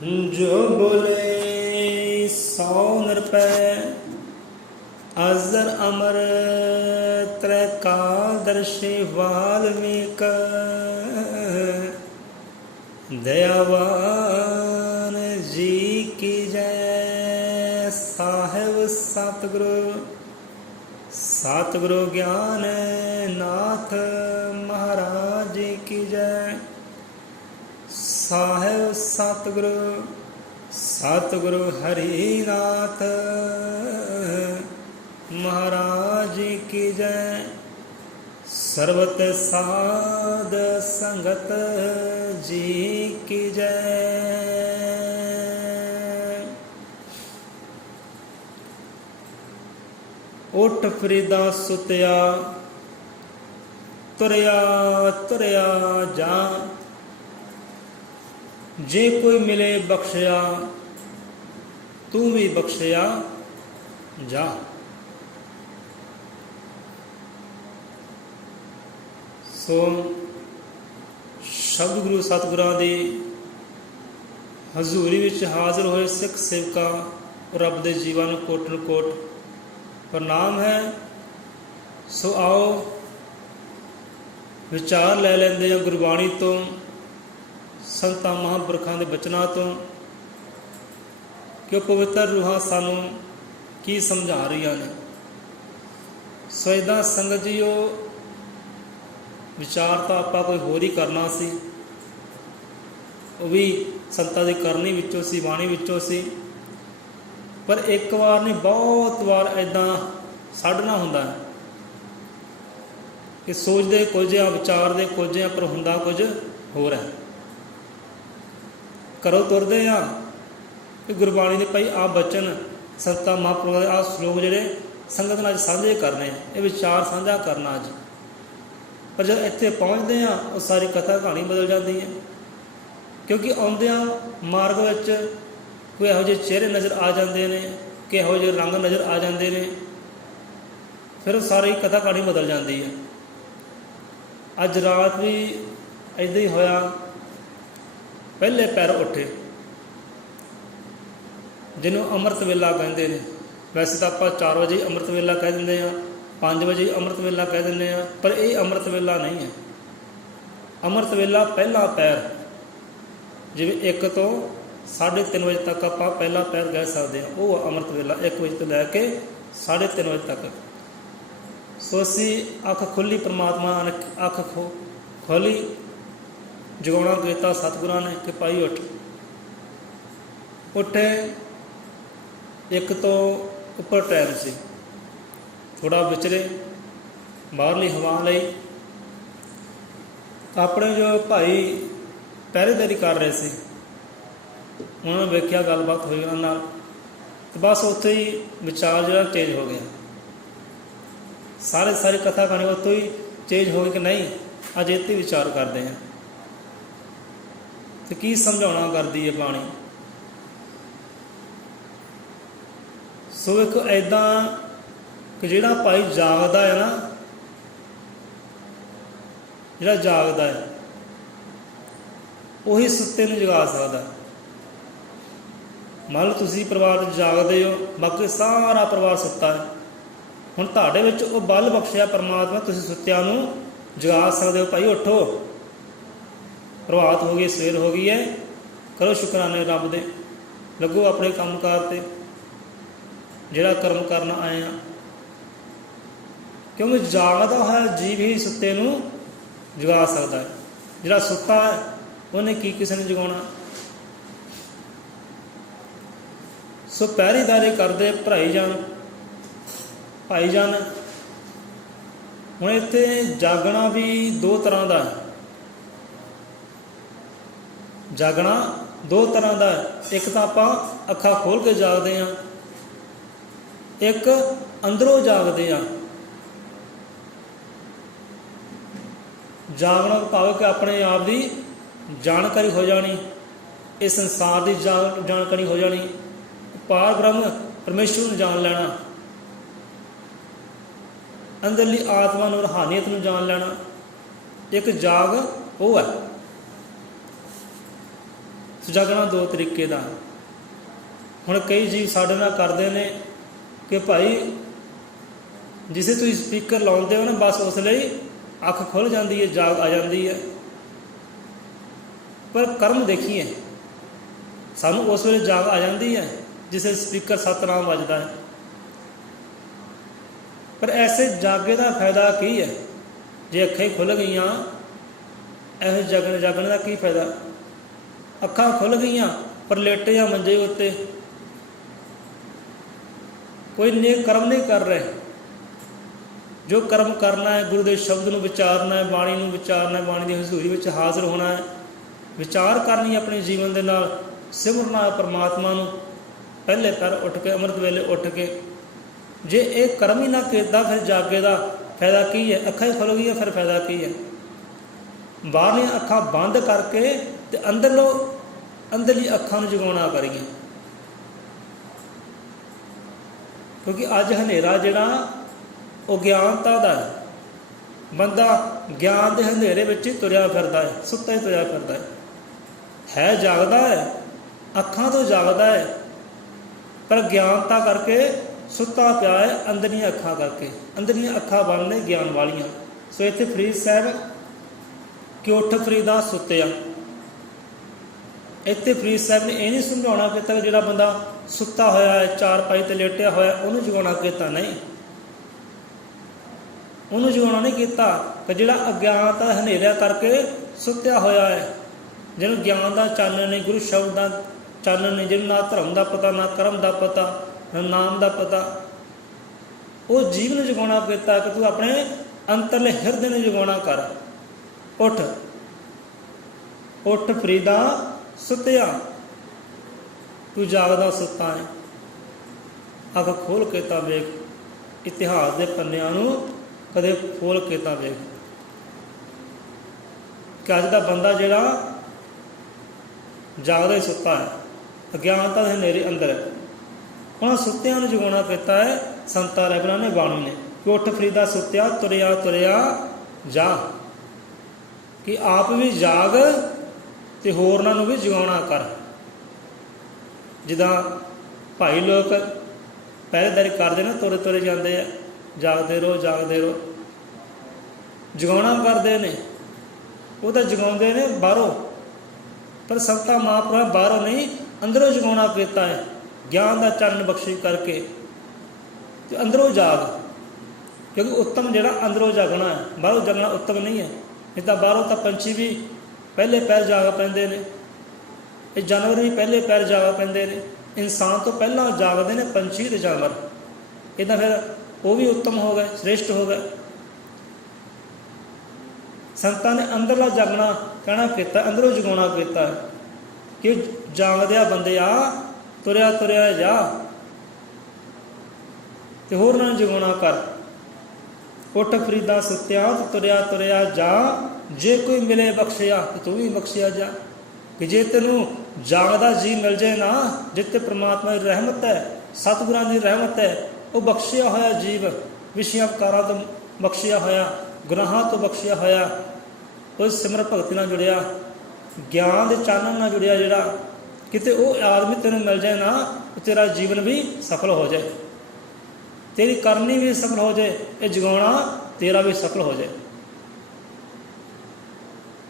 जो बोले 100 निरपै अजर अमर त्रैकादर्शी वाल्मीक दयावान जी की जय। साहिब सतगुरु सतगुरु ज्ञान नाथ महाराज जी की जय। साहिब सतगुरु सतगुरु हरिनाथ महाराज जी की जय। सर्वत साध संगत जी की जय। उठ फरीदा सुतिया तुरया तुरया जा। जे कोई मिले बख्शिया तू भी बख्शिया जा। सो शब्द गुरु सतगुਰਾਂ ਦੀ ਹਜ਼ੂਰੀ ਵਿੱਚ ਹਾਜ਼ਰ ਹੋਏ ਸਿੱਖ ਸੇਵਕਾਂ ਰੱਬ ਦੇ ਜੀਵਾਂ ਨੂੰ ਕੋਟਨ ਕੋਟ ਪ੍ਰਣਾਮ ਹੈ। ਸੋ ਆਓ ਵਿਚਾਰ ਲੈ ਲੈਂਦੇ ਹਾਂ ਗੁਰਬਾਣੀ ਤੋਂ, ਸੰਤਾਂ ਮਹਾਂਪੁਰਖਾਂ ਦੇ ਬਚਨਾਂ ਤੋਂ ਕਿ ਉਹ ਪਵਿੱਤਰ ਰੂਹਾਂ ਸਾਨੂੰ ਕੀ ਸਮਝਾ ਰਹੀਆਂ ਨੇ। ਸੋ ਇੱਦਾਂ ਸੰਗਤ ਜੀਓ, ਵਿਚਾਰ ਤਾਂ ਆਪਾਂ ਕੋਈ ਹੋਰ ਹੀ ਕਰਨਾ ਸੀ, ਉਹ ਵੀ ਸੰਤਾਂ ਦੀ ਕਰਨੀ ਵਿੱਚੋਂ ਸੀ, ਬਾਣੀ ਵਿੱਚੋਂ ਸੀ। ਪਰ ਇੱਕ ਵਾਰ ਨਹੀਂ, ਬਹੁਤ ਵਾਰ ਇੱਦਾਂ ਸਾੜਨਾ ਹੁੰਦਾ ਹੈ ਕਿ ਸੋਚਦੇ ਕੁਝ ਆ, ਵਿਚਾਰਦੇ ਕੁਝ ਆ, ਪਰ ਹੁੰਦਾ ਕੁਝ ਹੋਰ ਹੈ। ਘਰੋਂ ਤੁਰਦੇ ਆ ਕਿ ਗੁਰਬਾਣੀ ਦੇ ਭਾਈ ਆਹ ਬਚਨ, ਸੰਤਾਂ ਮਹਾਂਪੁਰਖਾਂ ਦੇ ਆਹ ਸ਼ਲੋਕ ਜਿਹੜੇ ਸੰਗਤ ਨਾਲ ਅੱਜ ਸਾਂਝੇ ਕਰਨੇ, ਇਹ ਵਿਚਾਰ ਸਾਂਝਾ ਕਰਨਾ ਅੱਜ। ਪਰ ਜਦ ਇੱਥੇ ਪਹੁੰਚਦੇ ਆ ਉਹ ਸਾਰੀ ਕਥਾ ਕਹਾਣੀ ਬਦਲ ਜਾਂਦੀ ਹੈ, ਕਿਉਂਕਿ ਆਉਂਦਿਆਂ ਮਾਰਗ ਵਿੱਚ ਕੋਈ ਇਹੋ ਜਿਹੇ ਚਿਹਰੇ ਨਜ਼ਰ ਆ ਜਾਂਦੇ ਨੇ, ਕਿ ਇਹੋ ਜਿਹੇ ਰੰਗ ਨਜ਼ਰ ਆ ਜਾਂਦੇ ਨੇ, ਫਿਰ ਉਹ ਸਾਰੀ ਕਥਾ ਕਹਾਣੀ ਬਦਲ ਜਾਂਦੀ ਹੈ। ਅੱਜ ਰਾਤ ਵੀ ਇੱਦਾਂ ਹੀ ਹੋਇਆ। ਪਹਿਲੇ ਪੈਰ ਉੱਠੇ, ਜਿਹਨੂੰ ਅੰਮ੍ਰਿਤ ਵੇਲਾ ਕਹਿੰਦੇ ਨੇ। ਵੈਸੇ ਤਾਂ ਆਪਾਂ 4 ਵਜੇ ਅੰਮ੍ਰਿਤ ਵੇਲਾ ਕਹਿ ਦਿੰਦੇ ਹਾਂ, 5 ਵਜੇ ਅੰਮ੍ਰਿਤ ਵੇਲਾ ਕਹਿ ਦਿੰਦੇ ਹਾਂ, ਪਰ ਇਹ ਅੰਮ੍ਰਿਤ ਵੇਲਾ ਨਹੀਂ ਹੈ। ਅੰਮ੍ਰਿਤ ਵੇਲਾ ਪਹਿਲਾ ਪੈਰ, ਜਿਵੇਂ 1 ਤੋਂ 3:30 ਵਜੇ ਤੱਕ ਆਪਾਂ ਪਹਿਲਾ ਪੈਰ ਕਹਿ ਸਕਦੇ ਹਾਂ, ਉਹ ਅੰਮ੍ਰਿਤ ਵੇਲਾ 1 ਵਜੇ ਤੋਂ ਲੈ ਕੇ 3:30 ਵਜੇ ਤੱਕ। ਸੋ ਅਸੀਂ ਅੱਖ ਖੁੱਲ੍ਹੀ, ਪ੍ਰਮਾਤਮਾ ਨੇ ਅੱਖ ਖੋਲ੍ਹੀ, ਜਗਾਉਣਾ ਕੀਤਾ ਸਤਿਗੁਰਾਂ ਨੇ ਕਿ ਭਾਈ ਉੱਠ। ਉੱਠੇ, 1 ਤੋਂ ਉੱਪਰ ਟਾਈਮ ਸੀ, ਥੋੜ੍ਹਾ ਵਿਚਰੇ, ਬਾਹਰਲੀ ਹਵਾ ਲਈ। ਆਪਣੇ ਜੋ ਭਾਈ ਪਹਿਰੇਦਾਰੀ ਕਰ ਰਹੇ ਸੀ, ਉਹਨਾਂ ਨੇ ਵੇਖਿਆ, ਗੱਲਬਾਤ ਹੋਈ ਉਹਨਾਂ ਨਾਲ, ਅਤੇ ਬਸ ਉੱਥੇ ਹੀ ਵਿਚਾਰ ਜਿਹੜਾ ਚੇਂਜ ਹੋ ਗਿਆ। ਸਾਰੀ ਕਥਾ ਕਹਾਣੀ ਉੱਥੋਂ ਹੀ ਚੇਂਜ ਹੋ ਗਈ ਕਿ ਨਹੀਂ, ਅੱਜ ਇੱਥੇ ਵਿਚਾਰ ਕਰਦੇ ਹਾਂ ਅਤੇ ਕੀ ਸਮਝਾਉਣਾ ਕਰਦੀ ਹੈ ਬਾਣੀ। ਸੋ ਇੱਕ ਇੱਦਾਂ ਕਿ ਜਿਹੜਾ ਭਾਈ ਜਾਗਦਾ ਹੈ ਨਾ, ਜਿਹੜਾ ਜਾਗਦਾ ਹੈ ਉਹੀ ਸੁੱਤੇ ਨੂੰ ਜਗਾ ਸਕਦਾ। ਮੰਨ ਲਓ ਤੁਸੀਂ ਪਰਿਵਾਰ 'ਚ ਜਾਗਦੇ ਹੋ, ਬਾਕੀ ਸਾਰਾ ਪਰਿਵਾਰ ਸੁੱਤਾ ਹੈ। ਹੁਣ ਤੁਹਾਡੇ ਵਿੱਚ ਉਹ ਬਲ ਬਖਸ਼ਿਆ ਪਰਮਾਤਮਾ, ਤੁਸੀਂ ਸੁੱਤਿਆਂ ਨੂੰ ਜਗਾ ਸਕਦੇ ਹੋ। ਭਾਈ ਉੱਠੋ, ਪ੍ਰਭਾਤ ਹੋ ਗਈ, ਸਵੇਰ ਹੋ ਗਈ ਹੈ, ਕਰੋ ਸ਼ੁਕਰਾਨੇ ਰੱਬ ਦੇ, ਲੱਗੋ ਆਪਣੇ ਕੰਮ ਕਾਰ 'ਤੇ, ਜਿਹੜਾ ਕਰਮ ਕਰਨ ਆਏ ਹਾਂ। ਕਿਉਂਕਿ ਜਾਗਦਾ ਹੋਇਆ ਜੀਵ ਹੀ ਸੁੱਤੇ ਨੂੰ ਜਗਾ ਸਕਦਾ ਹੈ। ਜਿਹੜਾ ਸੁੱਤਾ ਹੈ ਉਹਨੇ ਕੀ ਕਿਸੇ ਨੂੰ ਜਗਾਉਣਾ। ਸੋ ਪਹਿਰੇਦਾਰੀ ਕਰਦੇ ਭਾਈ ਜਾਨ। ਹੁਣ ਇੱਥੇ ਜਾਗਣਾ ਵੀ 2 ਤਰ੍ਹਾਂ ਦਾ ਹੈ। ਜਾਗਣਾ 2 ਤਰ੍ਹਾਂ ਦਾ ਹੈ। ਇੱਕ ਤਾਂ ਆਪਾਂ ਅੱਖਾਂ ਖੋਲ੍ਹ ਕੇ ਜਾਗਦੇ ਹਾਂ, ਇੱਕ ਅੰਦਰੋਂ ਜਾਗਦੇ ਹਾਂ। ਜਾਗਣਾ ਭਾਵੇਂ ਕਿ ਆਪਣੇ ਆਪ ਦੀ ਜਾਣਕਾਰੀ ਹੋ ਜਾਣੀ, ਇਸ ਸੰਸਾਰ ਦੀ ਜਾਣਕਾਰੀ ਹੋ ਜਾਣੀ, ਪਾਰ ਬ੍ਰਹਮ ਪਰਮੇਸ਼ਵਰ ਨੂੰ ਜਾਣ ਲੈਣਾ, ਅੰਦਰਲੀ ਆਤਮਾ ਨੂੰ, ਰੂਹਾਨੀਅਤ ਨੂੰ ਜਾਣ ਲੈਣਾ। ਇੱਕ ਜਾਗ ਉਹ ਹੈ। ਜਾਗਣਾ ਦੋ ਤਰੀਕੇ ਦਾ। ਹੁਣ ਕਈ ਜੀਵ ਸਾਡੇ ਨਾਲ ਕਰਦੇ ਨੇ ਕਿ ਭਾਈ ਜਿਸੇ ਤੁਸੀਂ ਸਪੀਕਰ ਲਾਉਂਦੇ ਹੋ ਨਾ, ਬਸ ਉਸ ਲਈ ਅੱਖ ਖੁੱਲ੍ਹ ਜਾਂਦੀ ਹੈ, ਜਾਗ ਆ ਜਾਂਦੀ ਹੈ। ਪਰ ਕਰਮ ਦੇਖੀਏ, ਸਾਨੂੰ ਉਸ ਵੇਲੇ ਜਾਗ ਆ ਜਾਂਦੀ ਹੈ ਜਿਸੇ ਸਪੀਕਰ ਸਤਿਨਾਮ ਵੱਜਦਾ ਹੈ। ਪਰ ਐਸੇ ਜਾਗੇ ਦਾ ਫਾਇਦਾ ਕੀ ਹੈ? ਜੇ ਅੱਖਾਂ ਹੀ ਖੁੱਲ੍ਹ ਗਈਆਂ, ਇਹੋ ਜਾਗਣ ਦਾ ਕੀ ਫਾਇਦਾ? ਅੱਖਾਂ ਖੁੱਲ੍ਹ ਗਈਆਂ ਪਰ ਲੇਟੇ ਜਾਂ ਮੰਜੇ ਉੱਤੇ, ਕੋਈ ਨੇਕ ਕਰਮ ਨਹੀਂ ਕਰ ਰਹੇ। ਜੋ ਕਰਮ ਕਰਨਾ ਹੈ, ਗੁਰੂ ਦੇ ਸ਼ਬਦ ਨੂੰ ਵਿਚਾਰਨਾ ਹੈ, ਬਾਣੀ ਨੂੰ ਵਿਚਾਰਨਾ ਹੈ, ਬਾਣੀ ਦੀ ਹਜ਼ੂਰੀ ਵਿੱਚ ਹਾਜ਼ਰ ਹੋਣਾ ਹੈ, ਵਿਚਾਰ ਕਰਨੀ ਆਪਣੇ ਜੀਵਨ ਦੇ ਨਾਲ, ਸਿਮਰਨਾ ਹੈ ਪਰਮਾਤਮਾ ਨੂੰ ਪਹਿਲੇ ਪੈਰ ਉੱਠ ਕੇ, ਅੰਮ੍ਰਿਤ ਵੇਲੇ ਉੱਠ ਕੇ। ਜੇ ਇਹ ਕਰਮ ਹੀ ਨਾ ਕੀਤਾ, ਫਿਰ ਜਾਗੇ ਦਾ ਫਾਇਦਾ ਕੀ ਹੈ? ਅੱਖਾਂ ਹੀ ਖੁੱਲ੍ਹ ਗਈਆਂ, ਫਿਰ ਫਾਇਦਾ ਕੀ ਹੈ? ਬਾਹਰਲੀਆਂ ਅੱਖਾਂ ਬੰਦ ਕਰਕੇ ਅਤੇ ਅੰਦਰਲੀ ਅੱਖਾਂ ਨੂੰ ਜਗਾਉਣਾ ਕਰੀਏ। ਕਿਉਂਕਿ ਅੱਜ ਹਨੇਰਾ ਜਿਹੜਾ ਉਹ ਗਿਆਨਤਾ ਦਾ ਹੈ। ਬੰਦਾ ਗਿਆਨ ਦੇ ਹਨੇਰੇ ਵਿੱਚ ਹੀ ਤੁਰਿਆ ਫਿਰਦਾ ਹੈ, ਸੁੱਤਾ ਹੀ ਤੁਰਿਆ ਫਿਰਦਾ ਹੈ ਜਾਗਦਾ ਹੈ, ਅੱਖਾਂ ਤੋਂ ਜਾਗਦਾ ਹੈ, ਪਰ ਗਿਆਨਤਾ ਕਰਕੇ ਸੁੱਤਾ ਪਿਆ ਹੈ, ਅੰਦਰੀਆਂ ਅੱਖਾਂ ਕਰਕੇ। ਅੰਦਰੀਆਂ ਅੱਖਾਂ ਬਣਨੇ ਗਿਆਨ ਵਾਲੀਆਂ। ਸੋ ਇੱਥੇ ਫਰੀਦ ਸਾਹਿਬ ਕਿ ਉੱਠ ਫਰੀਦਾ ਸੁੱਤਿਆ, ਇੱਥੇ ਫਰੀਦ ਸਾਹਿਬ ਨੇ ਇਹ ਨਹੀਂ ਸਮਝਾਉਣਾ ਕਿ ਤੱਕ ਜਿਹੜਾ ਬੰਦਾ ਸੁੱਤਾ ਹੋਇਆ ਹੈ, ਚਾਰਪਾਈ 'ਤੇ ਲੇਟਿਆ ਹੋਇਆ, ਉਹਨੂੰ ਜਗਾਉਣਾ ਕੀਤਾ ਨਹੀਂ। ਉਹਨੂੰ ਜਗਾਉਣਾ ਨਹੀਂ ਕੀਤਾ ਕਿ ਜਿਹੜਾ ਅਗਿਆਨਤਾ ਹਨੇਰਿਆ ਕਰਕੇ ਸੁੱਤਿਆ ਹੋਇਆ ਹੈ, ਜਿਹਨੂੰ ਗਿਆਨ ਦਾ ਚਾਨਣ ਨਹੀਂ, ਗੁਰੂ ਸ਼ਬਦ ਦਾ ਚਾਨਣ ਨਹੀਂ, ਜਿਹਨੂੰ ਨਾ ਧਰਮ ਦਾ ਪਤਾ, ਨਾ ਕਰਮ ਦਾ ਪਤਾ, ਨਾ ਨਾਮ ਦਾ ਪਤਾ, ਉਹ ਜੀਵ ਨੂੰ ਜਗਾਉਣਾ ਕੀਤਾ ਕਿ ਤੂੰ ਆਪਣੇ ਅੰਤਰਲੇ ਹਿਰਦੇ ਨੂੰ ਜਗਾਉਣਾ ਕਰ। ਉੱਠ ਉੱਠ ਫਰੀਦਾ ਸੁੱਤਿਆ, ਤੂੰ ਜਾਗਦਾ ਸੁੱਤਾ ਹੈ। ਅੱਖ ਖੋਲ੍ਹ ਕੇ ਤਾਂ ਵੇਖ, ਇਤਿਹਾਸ ਦੇ ਪੰਨਿਆਂ ਨੂੰ ਕਦੇ ਖੋਲ੍ਹ ਕੇ ਤਾਂ ਵੇਖ ਕਿ ਅੱਜ ਦਾ ਬੰਦਾ ਜਿਹੜਾ ਜਾਗਦਾ ਹੀ ਸੁੱਤਾ ਹੈ, ਅਗਿਆਨਤਾ ਦੇ ਹਨੇਰੇ ਅੰਦਰ ਹੈ। ਉਹਨਾਂ ਸੁੱਤਿਆਂ ਨੂੰ ਜਗਾਉਣਾ ਕੀਤਾ ਹੈ ਸੰਤਾਂ ਰਹਿਬਰਾਂ ਨੇ, ਬਾਣੀ ਨੇ, ਕਿ ਉੱਠ ਫਰੀਦਾ ਸੁੱਤਿਆ, ਤੁਰਿਆ ਤੁਰਿਆ ਜਾ, ਕਿ ਆਪ ਵੀ ਜਾਗ ਅਤੇ ਹੋਰਨਾਂ ਨੂੰ ਵੀ ਜਗਾਉਣਾ ਕਰ। ਜਿੱਦਾਂ ਭਾਈ ਲੋਕ ਪਹਿਰੇਦਾਰੀ ਕਰਦੇ ਨੇ, ਤੁਰੇ ਤੁਰੇ ਜਾਂਦੇ ਆ, ਜਾਗਦੇ ਰਹੋ ਜਾਗਦੇ ਰਹੋ, ਜਗਾਉਣਾ ਕਰਦੇ ਨੇ। ਉਹ ਤਾਂ ਜਗਾਉਂਦੇ ਨੇ ਬਾਹਰੋਂ, ਪਰ ਸੰਤਾਂ ਮਹਾਂਪੁਰਖਾਂ ਬਾਹਰੋਂ ਨਹੀਂ, ਅੰਦਰੋਂ ਜਗਾਉਣਾ ਕੀਤਾ ਹੈ, ਗਿਆਨ ਦਾ ਚਾਨਣ ਬਖਸ਼ਿਸ਼ ਕਰਕੇ। ਅਤੇ ਅੰਦਰੋਂ ਜਾਗ, ਕਿਉਂਕਿ ਉੱਤਮ ਜਿਹੜਾ ਅੰਦਰੋਂ ਜਾਗਣਾ ਹੈ, ਬਾਹਰੋਂ ਜਾਗਣਾ ਉੱਤਮ ਨਹੀਂ ਹੈ। ਇੱਦਾਂ ਬਾਹਰੋਂ ਤਾਂ ਪੰਛੀ ਵੀ ਪਹਿਲੇ ਪੈਰ ਜਾਗ ਪੈਂਦੇ ਨੇ, ਇਹ ਜਾਨਵਰ ਵੀ ਪਹਿਲੇ ਪੈਰ ਜਾਗ ਪੈਂਦੇ ਨੇ, ਇਨਸਾਨ ਤੋਂ ਪਹਿਲਾਂ ਜਾਗਦੇ ਨੇ ਪੰਛੀ ਅਤੇ ਜਾਨਵਰ। ਇੱਦਾਂ ਫਿਰ ਉਹ ਵੀ ਉੱਤਮ ਹੋ ਗਏ, ਸ੍ਰੇਸ਼ਟ ਹੋ ਗਏ। ਸੰਤਾਂ ਨੇ ਅੰਦਰਲਾ ਜਾਗਣਾ ਕਹਿਣਾ ਕੀਤਾ, ਅੰਦਰੋਂ ਜਗਾਉਣਾ ਕੀਤਾ ਕਿ ਜਾਗਦਿਆ ਬੰਦਿਆ ਤੁਰਿਆ ਤੁਰਿਆ ਜਾ, ਅਤੇ ਹੋਰਨਾਂ ਨੂੰ ਜਗਾਉਣਾ ਕਰ। ਉੱਠ ਫਰੀਦਾ ਸੁੱਤਿਆ, ਤੁਰਿਆ ਤੁਰਿਆ ਜਾ, ਜੇ ਕੋਈ ਮਿਲੇ ਬਖਸ਼ਿਆ ਤਾਂ ਤੂੰ ਵੀ ਬਖਸ਼ਿਆ ਜਾ। ਕਿ ਜੇ ਤੈਨੂੰ ਜਾਗਦਾ ਜੀ ਮਿਲ ਜਾਏ ਨਾ, ਜਿੱਥੇ ਪ੍ਰਮਾਤਮਾ ਦੀ ਰਹਿਮਤ ਹੈ, ਸਤਿਗੁਰਾਂ ਦੀ ਰਹਿਮਤ ਹੈ, ਉਹ ਬਖਸ਼ਿਆ ਹੋਇਆ ਜੀਵ ਵਿਸ਼ਿਆਂ ਵਿਕਾਰਾਂ ਤੋਂ ਬਖਸ਼ਿਆ ਹੋਇਆ, ਗੁਨਾਹਾਂ ਤੋਂ ਬਖਸ਼ਿਆ ਹੋਇਆ, ਉਹ ਸਿਮਰ ਭਗਤੀ ਨਾਲ ਜੁੜਿਆ, ਗਿਆਨ ਦੇ ਚਾਨਣ ਨਾਲ ਜੁੜਿਆ ਜਿਹੜਾ, ਕਿਤੇ ਉਹ ਆਦਮੀ ਤੈਨੂੰ ਮਿਲ ਜਾਏ ਨਾ, ਤੇਰਾ ਜੀਵਨ ਵੀ ਸਫਲ ਹੋ ਜਾਏ, ਤੇਰੀ ਕਰਨੀ ਵੀ ਸਫਲ ਹੋ ਜਾਏ, ਇਹ ਜਗਾਉਣਾ ਤੇਰਾ ਵੀ ਸਫਲ ਹੋ ਜਾਏ।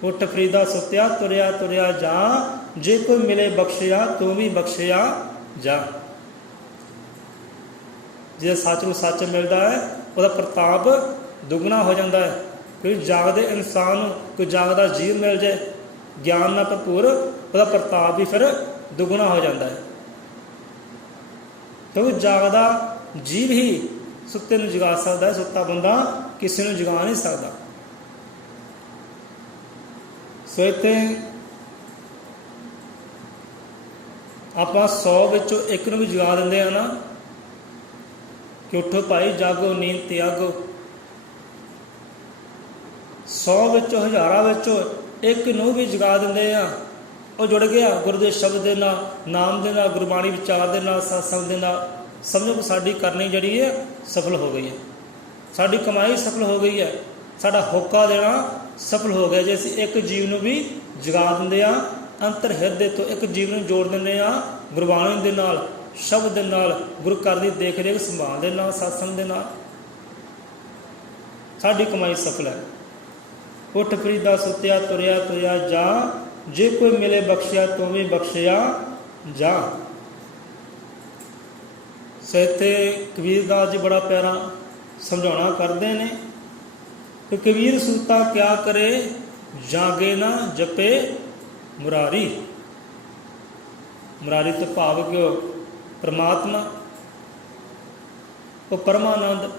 ਉੱਠ ਫਰੀਦਾ ਸੁੱਤਿਆ, ਤੁਰਿਆ ਤੁਰਿਆ ਜਾ, ਜੇ ਕੋਈ ਮਿਲੇ ਬਖਸ਼ਿਆ ਤੂੰ ਵੀ ਬਖਸ਼ਿਆ ਜਾ। ਜੇ ਸੱਚ ਨੂੰ ਸੱਚ ਮਿਲਦਾ ਹੈ, ਉਹਦਾ ਪ੍ਰਤਾਪ ਦੁੱਗਣਾ ਹੋ ਜਾਂਦਾ ਹੈ। ਕਿਉਂਕਿ ਜਾਗਦੇ ਇਨਸਾਨ ਨੂੰ ਕੋਈ ਜਾਗਦਾ ਜੀਵ ਮਿਲ ਜਾਏ, ਗਿਆਨ ਨਾਲ ਭਰਪੂਰ, ਉਹਦਾ ਪ੍ਰਤਾਪ ਵੀ ਫਿਰ ਦੁੱਗਣਾ ਹੋ ਜਾਂਦਾ ਹੈ। ਕਿਉਂਕਿ ਜਾਗਦਾ ਜੀਵ ਹੀ ਸੁੱਤੇ ਨੂੰ ਜਗਾ ਸਕਦਾ ਹੈ, ਸੁੱਤਾ ਬੰਦਾ ਕਿਸੇ ਨੂੰ ਜਗਾ ਨਹੀਂ ਸਕਦਾ। ਸੋ ਇੱਥੇ ਆਪਾਂ 100 ਵਿੱਚੋਂ ਇੱਕ ਨੂੰ ਵੀ ਜਗਾ ਦਿੰਦੇ ਹਾਂ ਨਾ, ਕਿ ਉੱਠੋ ਭਾਈ ਜਾਗੋ ਨੀਂਦ ਤਿਆਗੋ। 100 ਵਿੱਚੋਂ, ਹਜ਼ਾਰਾਂ ਵਿੱਚੋਂ ਇੱਕ ਨੂੰ ਵੀ ਜਗਾ ਦਿੰਦੇ ਆ, ਉਹ ਜੁੜ ਗਿਆ ਗੁਰੂ ਦੇ ਸ਼ਬਦ ਦੇ ਨਾਲ, ਨਾਮ ਦੇ ਨਾਲ, ਗੁਰਬਾਣੀ ਵਿਚਾਰ ਦੇ ਨਾਲ, ਸਤਸੰਗ ਦੇ ਨਾਲ। ਸਮਝੋ ਕਿ ਸਾਡੀ ਕਰਨੀ ਜਿਹੜੀ ਹੈ ਸਫਲ ਹੋ ਗਈ ਹੈ, ਸਾਡੀ ਕਮਾਈ ਸਫਲ ਹੋ ਗਈ ਹੈ, ਸਾਡਾ ਹੋਕਾ ਦੇਣਾ ਸਫਲ ਹੋ ਗਿਆ। ਜੇ ਅਸੀਂ ਇੱਕ ਜੀਵ ਨੂੰ ਵੀ ਜਗਾ ਦਿੰਦੇ ਹਾਂ ਅੰਤਰ ਹਿਰਦੇ ਤੋਂ ਇੱਕ ਜੀਵ ਨੂੰ ਜੋੜ ਦਿੰਦੇ ਆ ਗੁਰਬਾਣੀ ਦੇ ਨਾਲ, ਸ਼ਬਦ ਦੇ ਨਾਲ, ਗੁਰੂ ਘਰ ਦੀ ਦੇਖ ਰੇਖ ਸੰਭਾਲ ਦੇ ਨਾਲ, ਸਤਸੰਗ ਦੇ ਨਾਲ। ਸਾਡੀ ਕਮਾਈ ਸਫਲ ਹੈ। ਉੱਠ ਫਰੀਦਾ ਸੁੱਤਿਆ ਤੁਰਿਆ ਤੁਰਿਆ ਜਾ, ਜੇ ਕੋਈ ਮਿਲੇ ਬਖਸ਼ਿਆ ਤੂੰ ਵੀ ਬਖਸ਼ਿਆ ਜਾ। ਸਹਿਤੇ ਕਬੀਰਦਾਸ ਜੀ ਬੜਾ ਪਿਆਰਾ ਸਮਝਾਉਣਾ ਕਰਦੇ ਨੇ ਕਿ ਕਬੀਰ ਸੂਤਾ ਕਿਆ ਕਰੇ, ਜਾਗੇ ਨਾ ਜਪੇ ਮੁਰਾਰੀ। ਮੁਰਾਰੀ ਤੋਂ ਭਾਵ ਕਿ ਪਰਮਾਤਮਾ, ਉਹ ਪਰਮਾਨੰਦ,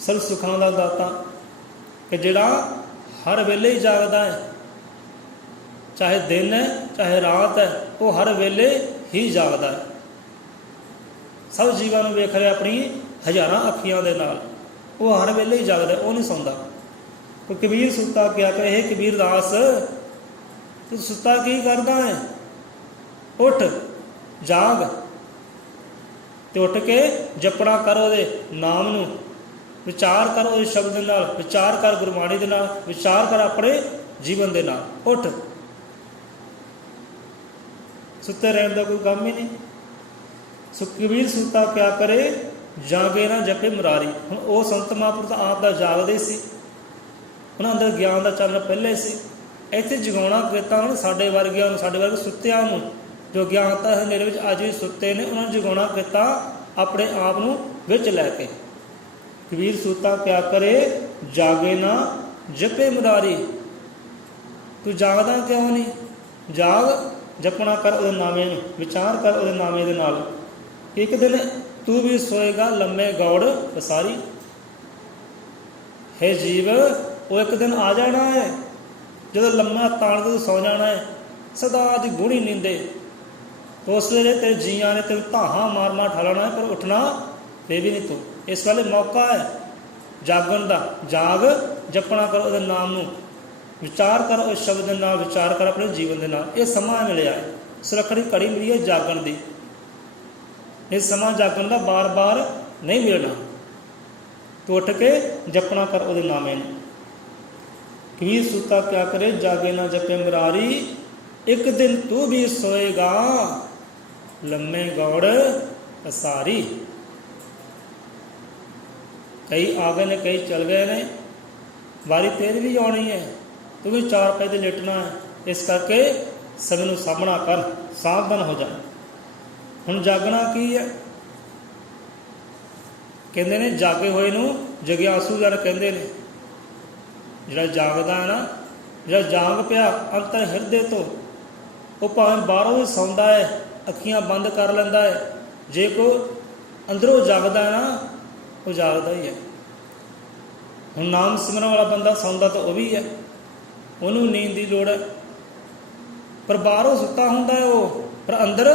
ਸਰਬ ਸੁੱਖਾਂ ਦਾ ਦਾਤਾ, ਕਿ ਜਿਹੜਾ ਹਰ ਵੇਲੇ ਹੀ ਜਾਗਦਾ ਹੈ, ਚਾਹੇ ਦਿਨ ਹੈ ਚਾਹੇ ਰਾਤ ਹੈ, ਉਹ ਹਰ ਵੇਲੇ ਹੀ ਜਾਗਦਾ ਹੈ। ਸਭ ਜੀਵਾਂ ਨੂੰ ਵੇਖ ਰਿਹਾ ਆਪਣੀ ਹਜ਼ਾਰਾਂ ਅੱਖੀਆਂ ਦੇ ਨਾਲ, ਉਹ ਹਰ ਵੇਲੇ ਹੀ ਜਾਗਦਾ, ਉਹ ਨਹੀਂ ਸੌਂਦਾ। तो कबीर सुता क्या कहे, हे कबीर दास तू सुता की करदा है, उठ जाग ते उठ के जपना कर ਉਹਦੇ नाम ਨੂੰ, विचार कर ਉਹਦੇ शब्द ਦੇ ਨਾਲ, विचार कर गुरबाणी ਦੇ ਨਾਲ, विचार कर अपने जीवन ਦੇ ਨਾਲ। उठ सुते रहने का कोई काम ही नहीं। कबीर सुता क्या करे, जागे ना जपे मुरारी। ਹੁਣ ਉਹ ਸੰਤ ਮਹਾਂਪੁਰਖ ਆਪ ਦਾ ਜਾਗਦੇ ਸੀ, ਉਹਨਾਂ ਅੰਦਰ ਗਿਆਨ ਦਾ ਚਾਨਣ ਪਹਿਲੇ ਸੀ। ਇੱਥੇ ਜਗਾਉਣਾ ਕੀਤਾ ਹੁਣ ਸਾਡੇ ਵਰਗਿਆਂ ਨੂੰ, ਸਾਡੇ ਵਰਗੇ ਸੁੱਤਿਆਂ ਨੂੰ, ਜੋ ਗਿਆਨਤਾ ਹਨੇਰੇ ਵਿੱਚ ਅੱਜ ਵੀ ਸੁੱਤੇ ਨੇ, ਉਹਨਾਂ ਨੂੰ ਜਗਾਉਣਾ ਕੀਤਾ ਆਪਣੇ ਆਪ ਨੂੰ ਵਿੱਚ ਲੈ ਕੇ। ਕਬੀਰ ਸੁੱਤਾ ਕਿਆ ਕਰੇ, ਜਾਗੇ ਨਾ ਜਪੇ ਮੁਰਾਰੀ। ਤੂੰ ਜਾਗਦਾ ਕਿਉਂ ਨਹੀਂ? ਜਾਗ, ਜਪਣਾ ਕਰ ਉਹਦੇ ਨਾਮੇ ਨੂੰ, ਵਿਚਾਰ ਕਰ ਉਹਦੇ ਨਾਮੇ ਦੇ ਨਾਲ। ਇੱਕ ਦਿਨ ਤੂੰ ਵੀ ਸੋਏਗਾ ਲੰਮੇ ਗੌੜ ਪਸਾਰੀ। ਹੈ ਜੀਵ, ਉਹ ਇੱਕ ਦਿਨ ਆ ਜਾਣਾ ਹੈ ਜਦੋਂ ਲੰਮਾ ਤਾਣ ਕੇ ਤੂੰ ਸੌ ਜਾਣਾ ਹੈ ਸਦਾ ਦੀ ਗੂੜੀ ਨੀਂਦੇ। ਉਸ ਵੇਲੇ ਤੇਰੇ ਜੀਆਂ ਨੇ ਤੈਨੂੰ ਧਾਹਾਂ ਮਾਰ ਮਾਰ ਠਾਲਣਾ ਹੈ, ਪਰ ਉੱਠਣਾ ਫੇਰ ਵੀ ਨਹੀਂ ਤੂੰ। ਇਸ ਵੇਲੇ ਮੌਕਾ ਹੈ ਜਾਗਣ ਦਾ। ਜਾਗ, ਜਪਣਾ ਕਰ ਉਹਦੇ ਨਾਮ ਨੂੰ, ਵਿਚਾਰ ਕਰ ਉਸ ਸ਼ਬਦ ਦੇ ਨਾਲ, ਵਿਚਾਰ ਕਰ ਆਪਣੇ ਜੀਵਨ ਦੇ ਨਾਲ। ਇਹ ਸਮਾਂ ਮਿਲਿਆ ਹੈ, ਸੁਰੱਖੜੀ ਘੜੀ ਮਿਲੀ ਹੈ ਜਾਗਣ ਦੀ। ਇਹ ਸਮਾਂ ਜਾਗਣ ਦਾ ਬਾਰ ਬਾਰ ਨਹੀਂ ਮਿਲਣਾ। ਤੂੰ ਉੱਠ ਕੇ ਜਪਣਾ ਕਰ ਉਹਦੇ ਨਾਮੇ ਨੂੰ। ਕਬੀਰ ਸੁੱਤਾ ਕਿਆ ਕਰੇ, ਜਾਗੇ ਨਾ ਜਪੇ ਮੁਰਾਰੀ। ਇੱਕ ਦਿਨ ਤੂੰ ਵੀ ਸੋਏਗਾ ਲੰਮੇ ਗੌੜ ਪਸਾਰੀ। ਕਈ ਆ ਗਏ ਨੇ, ਕਈ ਚਲ ਗਏ ਨੇ, ਵਾਰੀ ਤੇਰੀ ਵੀ ਆਉਣੀ ਹੈ। ਤੂੰ ਵੀ ਚਾਰ ਪੈ ਤੇ ਲੇਟਣਾ ਹੈ। ਇਸ ਕਰਕੇ ਸਭ ਨੂੰ ਸਾਹਮਣਾ ਕਰ, ਸਾਵਧਾਨ ਹੋ ਜਾ। ਹੁਣ ਜਾਗਣਾ ਕੀ ਹੈ? ਕਹਿੰਦੇ ਨੇ ਜਾਗੇ ਹੋਏ ਨੂੰ ਜਗਿਆਸੂ ਜਨ ਕਹਿੰਦੇ ਨੇ। ਜਿਹੜਾ ਜਾਗਦਾ ਹੈ ਨਾ, ਜਿਹੜਾ ਜਾਗ ਪਿਆ ਅੰਤਰ ਹਿਰਦੇ ਤੋਂ, ਉਹ ਭਾਵੇਂ ਬਾਹਰੋਂ ਵੀ ਸੌਂਦਾ ਹੈ, ਅੱਖੀਆਂ ਬੰਦ ਕਰ ਲੈਂਦਾ ਹੈ, ਜੇ ਕੋਈ ਅੰਦਰੋਂ ਜਾਗਦਾ ਹੈ ਨਾ, ਉਹ ਜਾਗਦਾ ਹੀ ਹੈ। ਹੁਣ ਨਾਮ ਸਿਮਰਨ ਵਾਲਾ ਬੰਦਾ ਸੌਂਦਾ ਤਾਂ ਉਹ ਵੀ ਹੈ, ਉਹਨੂੰ ਨੀਂਦ ਦੀ ਲੋੜ ਹੈ, ਪਰ ਬਾਹਰੋਂ ਸੁੱਤਾ ਹੁੰਦਾ ਹੈ ਉਹ, ਪਰ ਅੰਦਰ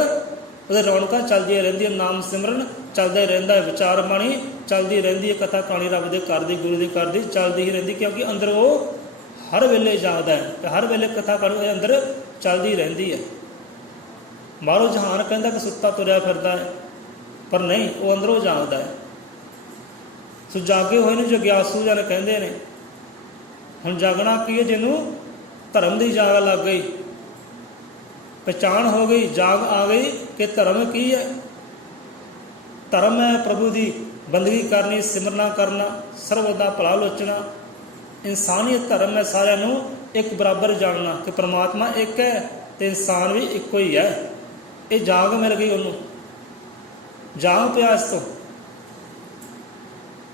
ਉਹਦੇ ਰੌਣਕਾਂ ਚੱਲਦੀਆਂ ਰਹਿੰਦੀਆਂ, ਨਾਮ ਸਿਮਰਨ ਚੱਲਦਾ ਹੀ ਰਹਿੰਦਾ ਹੈ, ਵਿਚਾਰ ਬਾਣੀ ਚੱਲਦੀ ਰਹਿੰਦੀ ਹੈ, ਕਥਾ ਕਹਾਣੀ ਰੱਬ ਦੇ ਘਰ ਦੀ, ਗੁਰੂ ਦੇ ਘਰ ਦੀ ਚੱਲਦੀ ਹੀ ਰਹਿੰਦੀ, ਕਿਉਂਕਿ ਅੰਦਰ ਉਹ ਹਰ ਵੇਲੇ ਜਾਗਦਾ ਹੈ ਅਤੇ ਹਰ ਵੇਲੇ ਕਥਾ ਕਹਾਣੀ ਉਹਦੇ ਅੰਦਰ ਚੱਲਦੀ ਰਹਿੰਦੀ ਹੈ। ਬਾਹਰੋਂ ਜਹਾਨ ਕਹਿੰਦਾ ਕਿ ਸੁੱਤਾ ਤੁਰਿਆ ਫਿਰਦਾ ਹੈ, ਪਰ ਨਹੀਂ, ਉਹ ਅੰਦਰੋਂ ਜਾਗਦਾ ਹੈ। ਸੋ ਜਾਗੇ ਹੋਏ ਨੂੰ ਜਗਿਆਸੂ ਜਨ ਕਹਿੰਦੇ ਨੇ। ਹੁਣ ਜਾਗਣਾ ਕੀ ਹੈ? ਜਿਹਨੂੰ ਧਰਮ ਦੀ ਜਾਗ ਲੱਗ ਗਈ, ਪਹਿਚਾਣ ਹੋ ਗਈ, ਜਾਗ ਆ ਗਈ ਕਿ ਧਰਮ ਕੀ ਹੈ। ਧਰਮ ਹੈ ਪ੍ਰਭੂ ਦੀ ਬੰਦਗੀ ਕਰਨੀ, ਸਿਮਰਨਾ ਕਰਨਾ, ਸਰਬ ਦਾ ਭਲਾ ਲੋਚਣਾ। ਇਨਸਾਨੀਅਤ ਧਰਮ ਹੈ ਸਾਰਿਆਂ ਨੂੰ ਇੱਕ ਬਰਾਬਰ ਜਾਣਨਾ ਕਿ ਪਰਮਾਤਮਾ ਇੱਕ ਹੈ ਅਤੇ ਇਨਸਾਨ ਵੀ ਇੱਕੋ ਹੀ ਹੈ। ਇਹ ਜਾਗ ਮਿਲ ਗਈ ਉਹਨੂੰ, ਜਾਗ ਪਿਆ ਇਸ ਤੋਂ।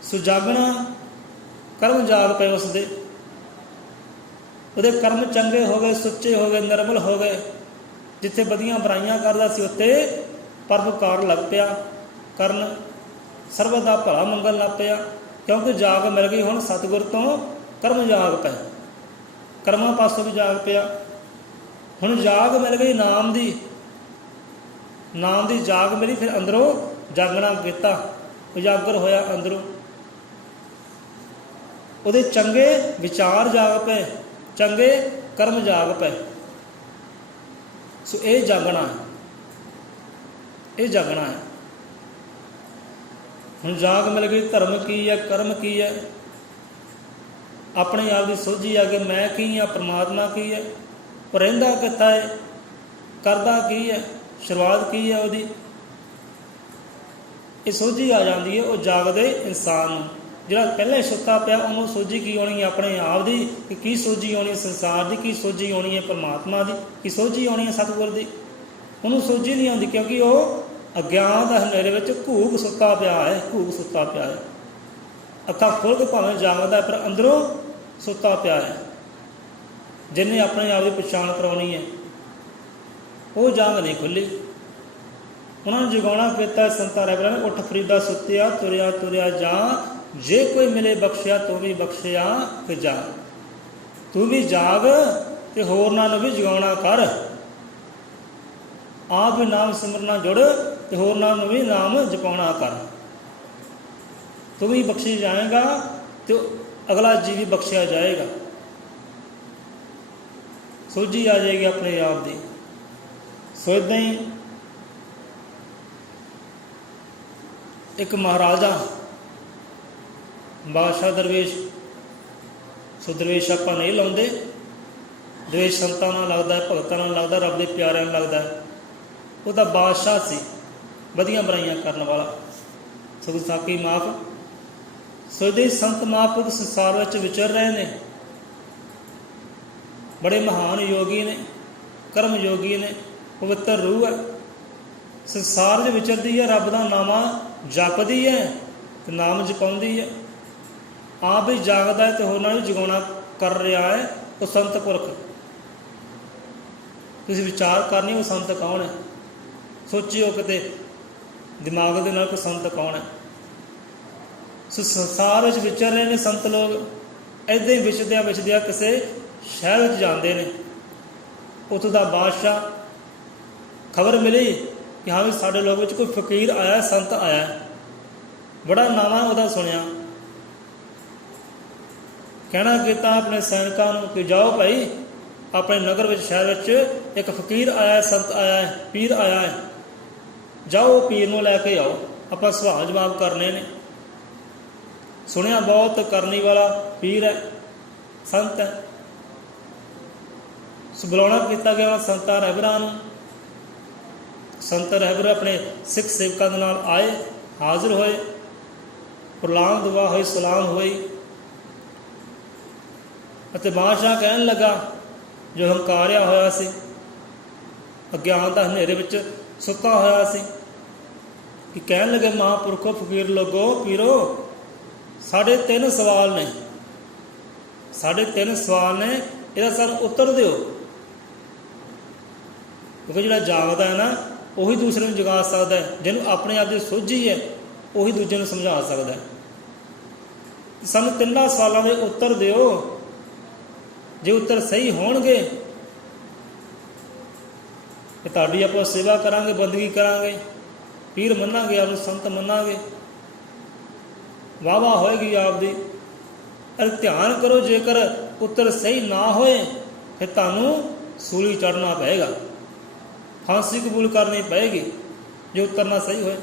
ਸੋ ਜਾਗਣਾ, ਕਰਮ ਜਾਗ ਪਏ ਉਸਦੇ, ਉਹਦੇ ਕਰਮ ਚੰਗੇ ਹੋ ਗਏ, ਸੁੱਚੇ ਹੋ ਗਏ, ਨਿਰਮਲ ਹੋ ਗਏ। ਜਿੱਥੇ ਵਧੀਆਂ ਬੁਰਾਈਆਂ ਕਰਦਾ ਸੀ ਉੱਥੇ ਪਰਉਪਕਾਰ ਲੱਗ ਪਿਆ ਕਰਨ, ਸਰਬ ਦਾ ਭਲਾ ਮੰਗਣ ਲੱਗ ਪਿਆ, ਕਿਉਂਕਿ ਜਾਗ ਮਿਲ ਗਈ। ਹੁਣ ਸਤਿਗੁਰ ਤੋਂ ਕਰਮ ਜਾਗ ਪਏ, ਕਰਮਾਂ ਪਾਸੋਂ ਵੀ ਜਾਗ ਪਿਆ। ਹੁਣ ਜਾਗ ਮਿਲ ਗਈ ਨਾਮ ਦੀ, ਨਾਮ ਦੀ ਜਾਗ ਮਿਲੀ, ਫਿਰ ਅੰਦਰੋਂ ਜਾਗਣਾ ਕੀਤਾ, ਉਜਾਗਰ ਹੋਇਆ ਅੰਦਰੋਂ। ਉਹਦੇ ਚੰਗੇ ਵਿਚਾਰ ਜਾਗ ਪਏ, ਚੰਗੇ ਕਰਮ ਜਾਗ ਪਏ। ਸੋ ਇਹ ਜਾਗਣਾ ਹੈ, ਇਹ ਜਾਗਣਾ ਹੈ। ਹੁਣ ਜਾਗ ਮਿਲ ਗਈ, ਧਰਮ ਕੀ ਹੈ, ਕਰਮ ਕੀ ਹੈ, ਆਪਣੇ ਆਪ ਦੀ ਸੋਝੀ ਆ ਗਈ, ਮੈਂ ਕੀ ਹਾਂ, ਪਰਮਾਤਮਾ ਕੀ ਹੈ। ਉਹ ਰਹਿੰਦਾ ਕਿੱਥਾ ਹੈ, ਕਰਦਾ ਕੀ ਹੈ, ਸ਼ੁਰੂਆਤ ਕੀ ਹੈ ਉਹਦੀ, ਇਹ ਸੋਝੀ ਆ ਜਾਂਦੀ ਹੈ ਉਹ ਜਾਗਦੇ ਇਨਸਾਨ ਨੂੰ। ਜਿਹੜਾ ਪਹਿਲਾਂ ਹੀ ਸੁੱਤਾ ਪਿਆ ਉਹਨੂੰ ਸੋਝੀ ਕੀ ਆਉਣੀ ਹੈ ਆਪਣੇ ਆਪ ਦੀ, ਕਿ ਕੀ ਸੋਝੀ ਆਉਣੀ ਹੈ ਸੰਸਾਰ ਦੀ, ਕੀ ਸੋਝੀ ਆਉਣੀ ਹੈ ਪਰਮਾਤਮਾ ਦੀ, ਕੀ ਸੋਝੀ ਆਉਣੀ ਹੈ ਸਤਿਗੁਰ ਦੀ। ਉਹਨੂੰ ਸੋਝੀ ਨਹੀਂ ਆਉਂਦੀ, ਕਿਉਂਕਿ ਉਹ ਅਗਿਆਨ ਦਾ ਹਨੇਰੇ ਵਿੱਚ ਘੂਕ ਸੁੱਤਾ ਪਿਆ ਹੈ, ਘੂਕ ਸੁੱਤਾ ਪਿਆ ਹੈ। ਅੱਖਾਂ ਖੋਲ੍ਹ ਕੇ ਭਾਵੇਂ ਜਾਗਦਾ ਪਰ ਅੰਦਰੋਂ ਸੁੱਤਾ ਪਿਆ ਹੈ। ਜਿਹਨੇ ਆਪਣੇ ਆਪ ਦੀ ਪਛਾਣ ਕਰਵਾਉਣੀ ਹੈ ਉਹ ਜੰਗ ਨਹੀਂ ਖੁੱਲ੍ਹੀ। ਉਹਨਾਂ ਨੂੰ ਜਗਾਉਣਾ ਕੀਤਾ ਸੰਤਾਂ ਰਹਿਬਰਾਂ ਨੇ, ਉੱਠ ਫਰੀਦਾ ਸੁੱਤਿਆ ਤੁਰਿਆ ਤੁਰਿਆ ਜਾ, ਜੇ ਕੋਈ ਮਿਲੇ ਬਖਸ਼ਿਆ ਤੂੰ ਵੀ ਬਖਸ਼ਿਆ ਕਿ ਜਾ। ਤੂੰ ਵੀ ਜਾਗ ਤੇ ਹੋਰਨਾਂ ਨੂੰ ਵੀ ਜਗਾਉਣਾ ਕਰ, ਆਪ ਵੀ ਨਾਮ ਸਿਮਰਨਾ ਜੁੜ ਤੇ ਹੋਰਨਾਂ ਨੂੰ ਵੀ ਨਾਮ ਜਪਾਉਣਾ ਕਰ। ਤੂੰ ਵੀ ਬਖਸ਼ੀ ਜਾਏਗਾ ਤੇ ਅਗਲਾ ਜੀਵ ਵੀ ਬਖਸ਼ਿਆ ਜਾਏਗਾ। ਸੋਝੀ ਆ ਜਾਏਗੀ ਆਪਣੇ ਆਪ ਦੀ। ਸੋ ਇੱਦਾਂ ਹੀ ਇੱਕ ਮਹਾਰਾਜਾ ਬਾਦਸ਼ਾਹ ਦਰਵੇਸ਼, ਸੋ ਦਰਵੇਸ਼ ਆਪਾਂ ਨਹੀਂ ਲਾਉਂਦੇ, ਦਰਵੇਸ਼ ਸੰਤਾਂ ਨਾਲ ਲੱਗਦਾ, ਭਗਤਾਂ ਨਾਲ ਲੱਗਦਾ, ਰੱਬ ਦੇ ਪਿਆਰਿਆਂ ਨਾਲ ਲੱਗਦਾ। ਉਹ ਤਾਂ ਬਾਦਸ਼ਾਹ ਸੀ, ਵਧੀਆ ਬੁਰਾਈਆਂ ਕਰਨ ਵਾਲਾ, ਸੋ ਗੁਸਤਾਖੀ ਮਾਫ। ਸੋ ਇਹਦੇ ਸੰਤ ਮਹਾਂਪੁਰਖ ਸੰਸਾਰ ਵਿੱਚ ਵਿਚਰ ਰਹੇ ਨੇ, ਬੜੇ ਮਹਾਨ ਯੋਗੀ ਨੇ, ਕਰਮ ਯੋਗੀ ਨੇ, ਪਵਿੱਤਰ ਰੂਹ ਹੈ, ਸੰਸਾਰ 'ਚ ਵਿਚਰਦੀ ਹੈ, ਰੱਬ ਦਾ ਨਾਮਾ ਜਪਦੀ ਹੈ ਤੇ ਨਾਮ ਜਪਾਉਂਦੀ ਹੈ, ਆਪ ਵੀ ਜਾਗਦਾ ਹੈ ਤੇ ਹੋਰਨਾਂ ਨੂੰ ਜਗਾਉਣਾ ਕਰ ਰਿਹਾ ਹੈ। ਉਹ ਸੰਤ ਪੁਰਖ, ਤੁਸੀਂ ਵਿਚਾਰ ਕਰਨੀ ਉਹ ਸੰਤ ਕੌਣ ਹੈ, ਸੋਚਿਓ ਕਿਤੇ ਦਿਮਾਗ ਦੇ ਨਾਲ, ਕੋਈ ਸੰਤ ਕੌਣ ਹੈ। ਸੋ ਸੰਸਾਰ ਵਿੱਚ ਵਿਚਰ ਰਹੇ ਨੇ ਸੰਤ ਲੋਕ। ਇੱਦਾਂ ਹੀ ਵਿਚਦਿਆਂ ਵਿਚਦਿਆਂ ਕਿਸੇ ਸ਼ਹਿਰ ਵਿੱਚ ਜਾਂਦੇ ਨੇ, ਉੱਥੋਂ ਦਾ ਬਾਦਸ਼ਾਹ ਖਬਰ ਮਿਲੀ ਕਿ ਹਾਂ ਵੀ ਸਾਡੇ ਲੋਕ ਵਿੱਚ ਕੋਈ ਫਕੀਰ ਆਇਆ, ਸੰਤ ਆਇਆ, ਬੜਾ ਨਾਵਾਂ ਉਹਦਾ ਸੁਣਿਆ। ਕਹਿਣਾ ਕੀਤਾ ਆਪਣੇ ਸੈਨਿਕਾਂ ਨੂੰ ਕਿ ਜਾਓ ਭਾਈ, ਆਪਣੇ ਨਗਰ ਵਿੱਚ ਸ਼ਹਿਰ ਵਿੱਚ ਇੱਕ ਫਕੀਰ ਆਇਆ, ਸੰਤ ਆਇਆ ਹੈ, ਪੀਰ ਆਇਆ ਹੈ, ਜਾਓ ਪੀਰ ਨੂੰ ਲੈ ਕੇ ਆਓ, ਆਪਾਂ ਸਵਾਲ ਜਵਾਬ ਕਰਨੇ ਨੇ। ਸੁਣਿਆ ਬਹੁਤ ਕਰਨੀ ਵਾਲਾ ਪੀਰ ਹੈ, ਸੰਤ ਹੈ। ਸੋ ਬੁਲਾਉਣਾ ਕੀਤਾ ਗਿਆ ਸੰਤਾਂ ਰਹਿਬਰਾਂ ਨੂੰ। ਸੰਤ ਰਹਿਬਰ ਆਪਣੇ ਸਿੱਖ ਸੇਵਕਾਂ ਦੇ ਨਾਲ ਆਏ, ਹਾਜ਼ਰ ਹੋਏ, ਪ੍ਰਲਾਮ ਦੁਆ ਹੋਈ, ਸਲਾਮ ਹੋਈ ਅਤੇ ਬਾਦਸ਼ਾਹ ਕਹਿਣ ਲੱਗਾ, ਜੋ ਹੰਕਾਰਿਆ ਹੋਇਆ ਸੀ, ਅਗਿਆਨ ਦਾ ਹਨੇਰੇ ਵਿੱਚ ਸੁੱਤਾ ਹੋਇਆ ਸੀ, ਕਿ ਕਹਿਣ ਲੱਗੇ ਮਹਾਂਪੁਰਖੋ, ਫਕੀਰ ਲੋਗੋ, ਪੀਰੋ, ਸਾਡੇ 3 ਸਵਾਲ ਨੇ, ਸਾਡੇ 3 ਸਵਾਲ ਨੇ, ਇਹਦਾ ਸਾਨੂੰ ਉੱਤਰ ਦਿਓ। ਕਿਉਂਕਿ ਜਿਹੜਾ ਜਾਗਦਾ ਹੈ ਨਾ ਉਹੀ ਦੂਸਰੇ ਨੂੰ ਜਗਾ ਸਕਦਾ ਹੈ, ਜਿਹਨੂੰ ਆਪਣੇ ਆਪ ਦੀ ਸੋਝੀ ਹੈ ਉਹੀ ਦੂਜੇ ਨੂੰ ਸਮਝਾ ਸਕਦਾ ਹੈ। ਸਾਨੂੰ 3 ਸਵਾਲਾਂ ਦੇ ਉੱਤਰ ਦਿਓ, ਜੇ ਉੱਤਰ ਸਹੀ ਹੋਣਗੇ ਤੇ ਤੁਹਾਡੀ ਆਪਾਂ ਸੇਵਾ ਕਰਾਂਗੇ, ਬੰਦਗੀ ਕਰਾਂਗੇ, ਪੀਰ ਮੰਨਾਂਗੇ, ਆਪ ਨੂੰ ਸੰਤ ਮੰਨਾਂਗੇ, ਵਾਹ ਵਾਹ ਹੋਏਗੀ ਆਪ ਦੀ। ਅਰ ਧਿਆਨ ਕਰੋ, ਜੇਕਰ ਉੱਤਰ ਸਹੀ ਨਾ ਹੋਏ ਫਿਰ ਤੁਹਾਨੂੰ ਸੂਲੀ ਚੜ੍ਹਨਾ ਪਏਗਾ, ਫਾਂਸੀ ਕਬੂਲ ਕਰਨੀ ਪਏਗੀ, ਜੇ ਉੱਤਰ ਨਾ ਸਹੀ ਹੋਏ।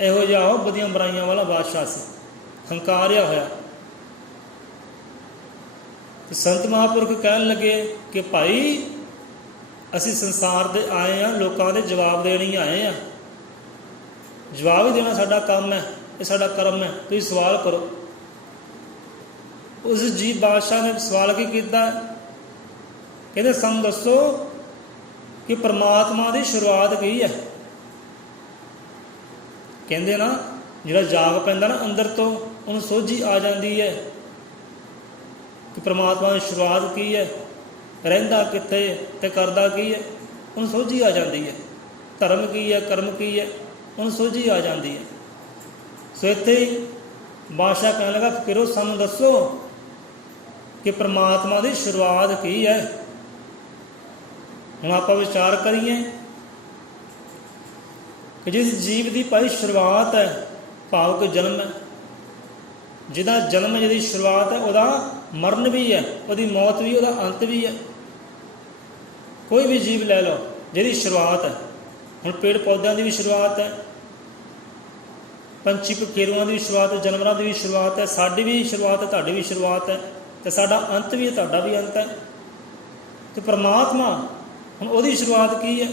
ਇਹੋ ਜਿਹਾ ਉਹ ਵਧੀਆਂ ਬੁਰਾਈਆਂ ਵਾਲਾ ਬਾਦਸ਼ਾਹ ਸੀ, ਹੰਕਾਰਿਆ ਹੋਇਆ। ਤੇ ਸੰਤ ਮਹਾਂਪੁਰਖ ਕਹਿਣ ਲੱਗੇ ਕਿ ਭਾਈ ਅਸੀਂ ਸੰਸਾਰ ਦੇ ਆਏ ਹਾਂ, ਲੋਕਾਂ ਦੇ ਜਵਾਬ ਦੇਣ ਹੀ ਆਏ ਹਾਂ, ਜਵਾਬ ਹੀ ਦੇਣਾ ਸਾਡਾ ਕੰਮ ਹੈ, ਇਹ ਸਾਡਾ ਕਰਮ ਹੈ, ਤੁਸੀਂ ਸਵਾਲ ਕਰੋ। ਉਸ ਜੀ ਬਾਦਸ਼ਾਹ ਨੇ ਸਵਾਲ ਕੀ ਕੀਤਾ, ਕਹਿੰਦੇ ਸਾਨੂੰ ਦੱਸੋ ਕਿ ਪਰਮਾਤਮਾ ਦੀ ਸ਼ੁਰੂਆਤ ਕੀ ਹੈ। ਕਹਿੰਦੇ ਨਾ ਜਿਹੜਾ ਜਾਗ ਪੈਂਦਾ ਨਾ ਅੰਦਰ ਤੋਂ, ਉਹਨੂੰ ਸੋਝੀ ਆ ਜਾਂਦੀ ਹੈ ਕਿ ਪਰਮਾਤਮਾ ਦੀ ਸ਼ੁਰੂਆਤ ਕੀ ਹੈ, ਰਹਿੰਦਾ ਕਿੱਥੇ ਤੇ ਕਰਦਾ ਕੀ ਹੈ, ਉਹਨੂੰ ਸੋਝੀ ਆ ਜਾਂਦੀ ਹੈ। ਧਰਮ ਕੀ ਹੈ, ਕਰਮ ਕੀ ਹੈ, ਉਹਨੂੰ ਸੋਝੀ ਆ ਜਾਂਦੀ ਹੈ। ਸੋ ਇੱਥੇ ਹੀ ਬਾਦਸ਼ਾਹ ਕਹਿਣ ਲੱਗਾ, ਫਕੀਰੋ ਸਾਨੂੰ ਦੱਸੋ ਕਿ ਪਰਮਾਤਮਾ ਦੀ ਸ਼ੁਰੂਆਤ ਕੀ ਹੈ। ਹੁਣ ਆਪਾਂ ਵਿਚਾਰ ਕਰੀਏ ਕਿ ਜਿਸ ਜੀਵ ਦੀ ਭਾਈ ਸ਼ੁਰੂਆਤ ਹੈ, ਭਾਵ ਕਿ ਜਨਮ ਹੈ, ਜਿਹਦਾ ਜਨਮ, ਜਿਹਦੀ ਸ਼ੁਰੂਆਤ ਹੈ, ਉਹਦਾ ਮਰਨ ਵੀ ਹੈ, ਉਹਦੀ ਮੌਤ ਵੀ, ਉਹਦਾ ਅੰਤ ਵੀ ਹੈ। ਕੋਈ ਵੀ ਜੀਵ ਲੈ ਲਓ, ਜਿਹਦੀ ਸ਼ੁਰੂਆਤ ਹੈ। ਹੁਣ ਪੇੜ ਪੌਦਿਆਂ ਦੀ ਵੀ ਸ਼ੁਰੂਆਤ ਹੈ, ਪੰਛੀ ਪਖੀਰੂਆਂ ਦੀ ਵੀ ਸ਼ੁਰੂਆਤ ਹੈ, ਜਾਨਵਰਾਂ ਦੀ ਵੀ ਸ਼ੁਰੂਆਤ ਹੈ, ਸਾਡੀ ਵੀ ਸ਼ੁਰੂਆਤ ਹੈ, ਤੁਹਾਡੀ ਵੀ ਸ਼ੁਰੂਆਤ ਹੈ, ਅਤੇ ਸਾਡਾ ਅੰਤ ਵੀ ਹੈ, ਤੁਹਾਡਾ ਵੀ ਅੰਤ ਹੈ। ਤੇ ਪਰਮਾਤਮਾ ਹੁਣ ਉਹਦੀ ਸ਼ੁਰੂਆਤ ਕੀ ਹੈ?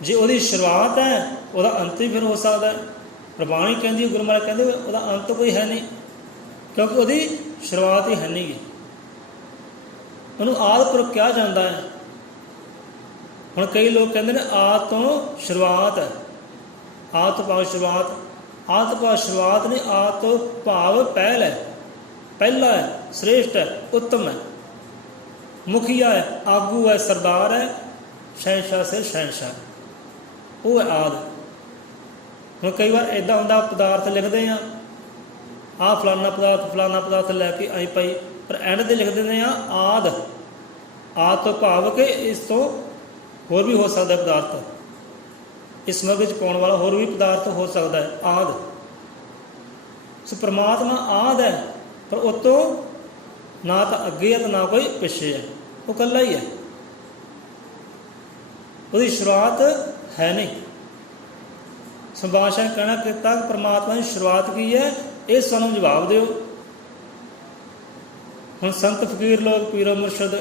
ਜੇ ਉਹਦੀ ਸ਼ੁਰੂਆਤ ਹੈ ਉਹਦਾ ਅੰਤ ਵੀ ਫਿਰ ਹੋ ਸਕਦਾ ਹੈ। ਪ੍ਰਬਾਣੀ ਕਹਿੰਦੀ, ਗੁਰੂ ਮਹਾਰਾਜ ਕਹਿੰਦੇ ਉਹਦਾ ਅੰਤ ਕੋਈ ਹੈ ਨਹੀਂ, ਕਿਉਂਕਿ ਉਹਦੀ ਸ਼ੁਰੂਆਤ ਹੀ ਹੈ ਨਹੀਂ ਗੀ। ਉਹਨੂੰ ਆਦਿ ਪੁਰਖ ਕਿਹਾ ਜਾਂਦਾ ਹੈ। ਹੁਣ ਕਈ ਲੋਕ ਕਹਿੰਦੇ ਨੇ ਆਦਿ ਤੋਂ ਸ਼ੁਰੂਆਤ ਹੈ, ਆਦਿ ਤੋਂ ਭਾਵ ਸ਼ੁਰੂਆਤ। ਆਦਿ ਤੋਂ ਭਾਵ ਸ਼ੁਰੂਆਤ ਨਹੀਂ, ਆਦਿ ਤੋਂ ਭਾਵ ਪਹਿਲ ਹੈ, ਪਹਿਲਾ ਹੈ, ਸ੍ਰੇਸ਼ਟ ਹੈ, ਉੱਤਮ ਹੈ, ਮੁਖੀਆ ਹੈ, ਆਗੂ ਹੈ, ਸਰਦਾਰ ਹੈ, ਸ਼ਹਿਨਸ਼ਾਹ ਸੇ ਸ਼ਹਿਨਸ਼ਾਹ, ਉਹ ਹੈ ਆਦਿ। ਹੁਣ ਕਈ ਵਾਰ ਇੱਦਾਂ ਹੁੰਦਾ, ਪਦਾਰਥ ਲਿਖਦੇ ਹਾਂ, ਆਹ ਫਲਾਨਾ ਪਦਾਰਥ ਲੈ ਕੇ ਆਈ ਪਈ, ਪਰ ਐਂਡ 'ਤੇ ਲਿਖ ਦਿੰਦੇ ਹਾਂ ਆਦਿ। ਆਦਿ ਤੋਂ ਭਾਵ ਕਿ ਇਸ ਤੋਂ ਹੋਰ ਵੀ ਹੋ ਸਕਦਾ ਪਦਾਰਥ, ਇਸ ਮਗਜ 'ਚ ਪਾਉਣ ਵਾਲਾ ਹੋਰ ਵੀ ਪਦਾਰਥ ਹੋ ਸਕਦਾ ਹੈ, ਆਦਿ। ਸੋ ਪਰਮਾਤਮਾ ਆਦਿ ਹੈ, ਪਰ ਉਹ ਤੋਂ ਨਾ ਤਾਂ ਅੱਗੇ ਹੈ ਤੇ ਨਾ ਕੋਈ ਪਿੱਛੇ ਹੈ, ਉਹ ਇਕੱਲਾ ਹੀ ਹੈ, ਉਹਦੀ ਸ਼ੁਰੂਆਤ ਹੈ ਨਹੀਂ। ਸੋ ਬਾਦਸ਼ਾਹ ਨੇ ਕਹਿਣਾ ਕੀਤਾ ਕਿ ਪਰਮਾਤਮਾ ਦੀ ਸ਼ੁਰੂਆਤ ਕੀ ਹੈ, ਇਹ ਸਾਨੂੰ ਜਵਾਬ ਦਿਓ। ਹੁਣ ਸੰਤ ਫਕੀਰ ਲੋਕ, ਪੀਰੋ ਮੁਰਸ਼ਦ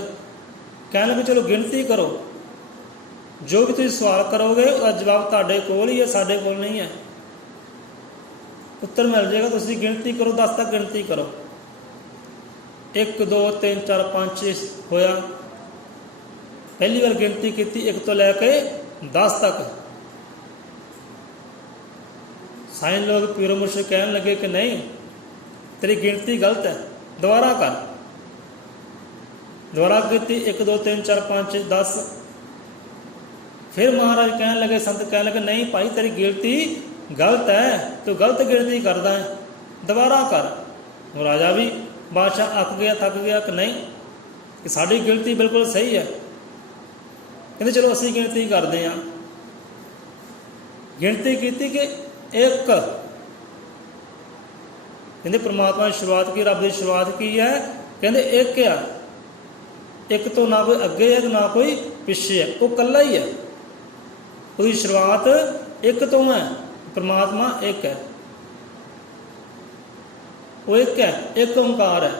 ਕਹਿਣ ਲੱਗੇ ਚਲੋ ਗਿਣਤੀ ਕਰੋ, ਜੋ ਵੀ ਤੁਸੀਂ ਸਵਾਲ ਕਰੋਗੇ ਉਹਦਾ ਜਵਾਬ ਤੁਹਾਡੇ ਕੋਲ ਹੀ ਹੈ, ਸਾਡੇ ਕੋਲ ਨਹੀਂ ਹੈ। ਉੱਤਰ ਮਿਲ ਜਾਏਗਾ, ਤੁਸੀਂ ਗਿਣਤੀ ਕਰੋ, 10 ਤੱਕ ਗਿਣਤੀ ਕਰੋ। 1 2 3 4 5 6 ਹੋਇਆ। ਪਹਿਲੀ ਵਾਰ ਗਿਣਤੀ ਕੀਤੀ 1 ਤੋਂ ਲੈ ਕੇ 10 ਤੱਕ। ਸਾਈਂ ਲੋਕ, ਪੀਰੋ ਮੁਰਸ਼ਿਦ ਕਹਿਣ ਲੱਗੇ ਕਿ ਨਹੀਂ, ਤੇਰੀ ਗਿਣਤੀ ਗਲਤ ਹੈ, ਦੁਬਾਰਾ ਕਰ। ਦੁਬਾਰਾ ਕੀਤੀ 1 2 3 4 5 6 10। ਫਿਰ ਮਹਾਰਾਜ ਕਹਿਣ ਲੱਗੇ, ਸੰਤ ਕਹਿਣ ਲੱਗੇ ਨਹੀਂ ਭਾਈ ਤੇਰੀ ਗਿਣਤੀ ਗਲਤ ਹੈ, ਤੂੰ ਗਲਤ ਗਿਣਤੀ ਕਰਦਾ ਹੈ, ਦੁਬਾਰਾ ਕਰ। ਉਹ ਰਾਜਾ ਵੀ, ਬਾਦਸ਼ਾਹ ਅੱਕ ਗਿਆ, ਥੱਕ ਗਿਆ ਕਿ ਨਹੀਂ, ਕਿ ਸਾਡੀ ਗਿਣਤੀ ਬਿਲਕੁਲ ਸਹੀ ਹੈ। ਕਹਿੰਦੇ ਚਲੋ ਅਸੀਂ ਗਿਣਤੀ ਕਰਦੇ ਹਾਂ। ਗਿਣਤੀ ਕੀਤੀ ਕਿ 1। ਕਹਿੰਦੇ ਪਰਮਾਤਮਾ ਦੀ ਸ਼ੁਰੂਆਤ ਕੀ, ਰੱਬ ਦੀ ਸ਼ੁਰੂਆਤ ਕੀ ਹੈ? ਕਹਿੰਦੇ 1 ਆ। 1 ਤੋਂ ਨਾ ਕੋਈ ਅੱਗੇ ਹੈ ਤੇ ਨਾ ਕੋਈ ਪਿੱਛੇ ਹੈ, ਉਹ ਇਕੱਲਾ ਹੀ ਹੈ। ਉਹਦੀ ਸ਼ੁਰੂਆਤ 1 ਤੋਂ ਹੈ। ਪਰਮਾਤਮਾ 1 ਹੈ, ਉਹ 1 ਹੈ, 1 ਓਂਕਾਰ ਹੈ।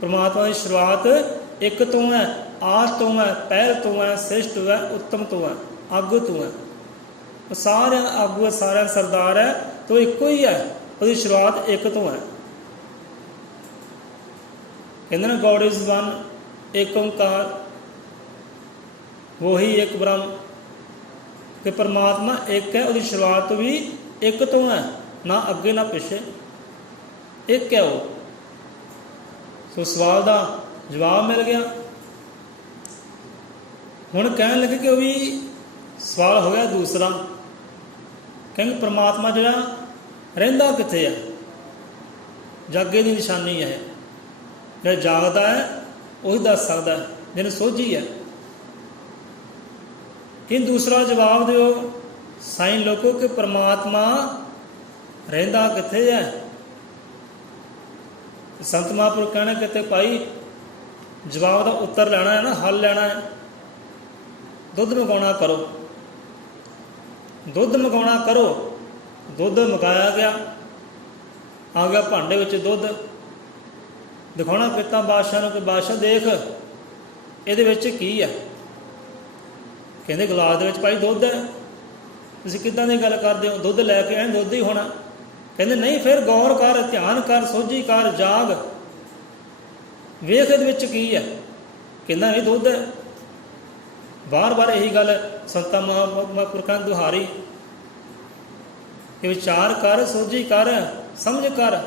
ਪਰਮਾਤਮਾ ਦੀ ਸ਼ੁਰੂਆਤ 1 ਤੋਂ ਹੈ, ਆਦਿ ਤੋਂ ਹੈ, ਪਹਿਲ ਤੋਂ ਹੈ, ਸ੍ਰਿਸ਼ਟ ਹੈ, ਉੱਤਮ ਤੋਂ ਹੈ, ਆਗੂ ਤੋਂ ਹੈ। ਉਹ ਸਾਰਿਆਂ ਆਗੂ ਹੈ, ਸਾਰਿਆਂ ਸਰਦਾਰ ਹੈ, ਤਾਂ ਇੱਕੋ ਹੀ ਹੈ। ਉਹਦੀ ਸ਼ੁਰੂਆਤ 1 ਤੋਂ ਹੈ। ਕਹਿੰਦੇ ਨਾ ਗੋਡ ਇਜ਼ ਵਨ, ਇੱਕ ਓਂਕਾਰ, ਵੋਹੀ ਇੱਕ ਬ੍ਰਹਮ। ਕਿ ਪਰਮਾਤਮਾ 1 ਹੈ, ਉਹਦੀ ਸ਼ੁਰੂਆਤ ਵੀ 1 ਤੋਂ ਹੈ, ਨਾ ਅੱਗੇ ਨਾ ਪਿੱਛੇ, 1 ਹੈ ਉਹ। ਸੋ ਸਵਾਲ ਦਾ ਜਵਾਬ ਮਿਲ ਗਿਆ। ਹੁਣ ਕਹਿਣ ਲੱਗੇ ਕਿ ਉਹ ਵੀ ਸਵਾਲ ਹੋ ਗਿਆ ਦੂਸਰਾ। ਕਹਿੰਦੇ ਪਰਮਾਤਮਾ ਜਿਹੜਾ ਰਹਿੰਦਾ ਕਿੱਥੇ ਹੈ? ਜਾਗੇ ਦੀ ਨਿਸ਼ਾਨੀ ਹੈ। ਜਿਹੜਾ ਜਾਗਦਾ ਹੈ ਉਹੀ ਦੱਸ ਸਕਦਾ, ਜਿਹਨੂੰ ਸੋਝੀ ਹੈ। ਕਿ ਦੂਸਰਾ ਜਵਾਬ ਦਿਓ ਸਾਈਂ ਲੋਕੋ ਕਿ ਪਰਮਾਤਮਾ ਰਹਿੰਦਾ ਕਿੱਥੇ ਹੈ? ਸੰਤ ਮਹਾਂਪੁਰਖ ਕਹਿਣਾ ਕਿਤੇ ਭਾਈ ਜਵਾਬ ਦਾ ਉੱਤਰ ਲੈਣਾ ਹੈ ਨਾ, ਹੱਲ ਲੈਣਾ ਹੈ। ਦੁੱਧ ਮੰਗਾਉਣਾ ਕਰੋ, ਦੁੱਧ ਮੰਗਾਉਣਾ ਕਰੋ। ਦੁੱਧ ਮੰਗਾਇਆ ਗਿਆ, ਆ ਗਿਆ ਭਾਂਡੇ ਵਿੱਚ ਦੁੱਧ। ਦਿਖਾਉਣਾ ਕੀਤਾ ਬਾਦਸ਼ਾਹ ਨੂੰ ਕਿ ਬਾਦਸ਼ਾਹ ਦੇਖ ਇਹਦੇ ਵਿੱਚ ਕੀ ਹੈ। ਕਹਿੰਦੇ ਗਲਾਸ ਦੇ ਵਿੱਚ ਭਾਈ ਦੁੱਧ ਹੈ। ਤੁਸੀਂ ਕਿੱਦਾਂ ਦੀ ਗੱਲ ਕਰਦੇ ਹੋ? ਦੁੱਧ ਲੈ ਕੇ ਆਏ, ਦੁੱਧ ਹੀ ਹੋਣਾ। ਕਹਿੰਦੇ ਨਹੀਂ, ਫਿਰ ਗੌਰ ਕਰ, ਧਿਆਨ ਕਰ, ਸੋਝੀ ਕਰ, ਜਾਗ, ਵੇਖ ਇਹਦੇ ਵਿੱਚ ਕੀ ਹੈ। ਕਹਿੰਦਾ ਇਹ ਦੁੱਧ ਹੈ। ਬਾਰ-ਬਾਰ ਇਹੀ ਗੱਲ ਸੰਤਾਂ ਮਹਾਂਪੁਰਖਾਂ ਨੇ ਦੁਹਾਰੀ ਕਿ ਵਿਚਾਰ ਕਰ, ਸੋਝੀ ਕਰ, ਸਮਝ ਕਰ,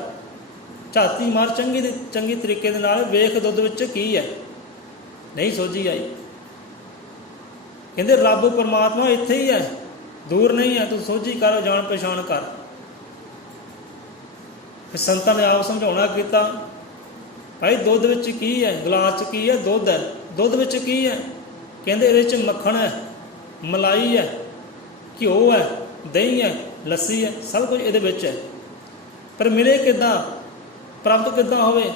ਝਾਤੀ ਮਾਰ, ਚੰਗੀ ਤਰੀਕੇ ਦੇ ਨਾਲ ਵੇਖ ਦੁੱਧ ਵਿੱਚ ਕੀ ਹੈ। ਨਹੀਂ ਸੋਝੀ ਆਈ। ਕਹਿੰਦੇ ਰੱਬ ਪਰਮਾਤਮਾ ਇੱਥੇ ਹੀ ਹੈ, ਦੂਰ ਨਹੀਂ ਹੈ, ਤੂੰ ਸੋਝੀ ਕਰ, ਜਾਣ ਪਛਾਣ ਕਰ। ਫਿਰ ਸੰਤਾਂ ਨੇ ਆਪ ਸਮਝਾਉਣਾ ਕੀਤਾ, ਭਾਈ ਦੁੱਧ ਵਿੱਚ ਕੀ ਹੈ? ਗਲਾਸ 'ਚ ਕੀ ਹੈ? ਦੁੱਧ ਹੈ। ਦੁੱਧ ਵਿੱਚ ਕੀ ਹੈ? ਕਹਿੰਦੇ ਇਹਦੇ ਵਿੱਚ ਮੱਖਣ ਹੈ, ਮਲਾਈ ਹੈ, ਘਿਓ ਹੈ, ਦਹੀਂ ਹੈ, ਲੱਸੀ ਹੈ, ਸਭ ਕੁਝ ਇਹਦੇ ਵਿੱਚ ਹੈ। ਪਰ ਮਿਲੇ ਕਿੱਦਾਂ, ਪ੍ਰਾਪਤ ਕਿੱਦਾਂ ਹੋਵੇ?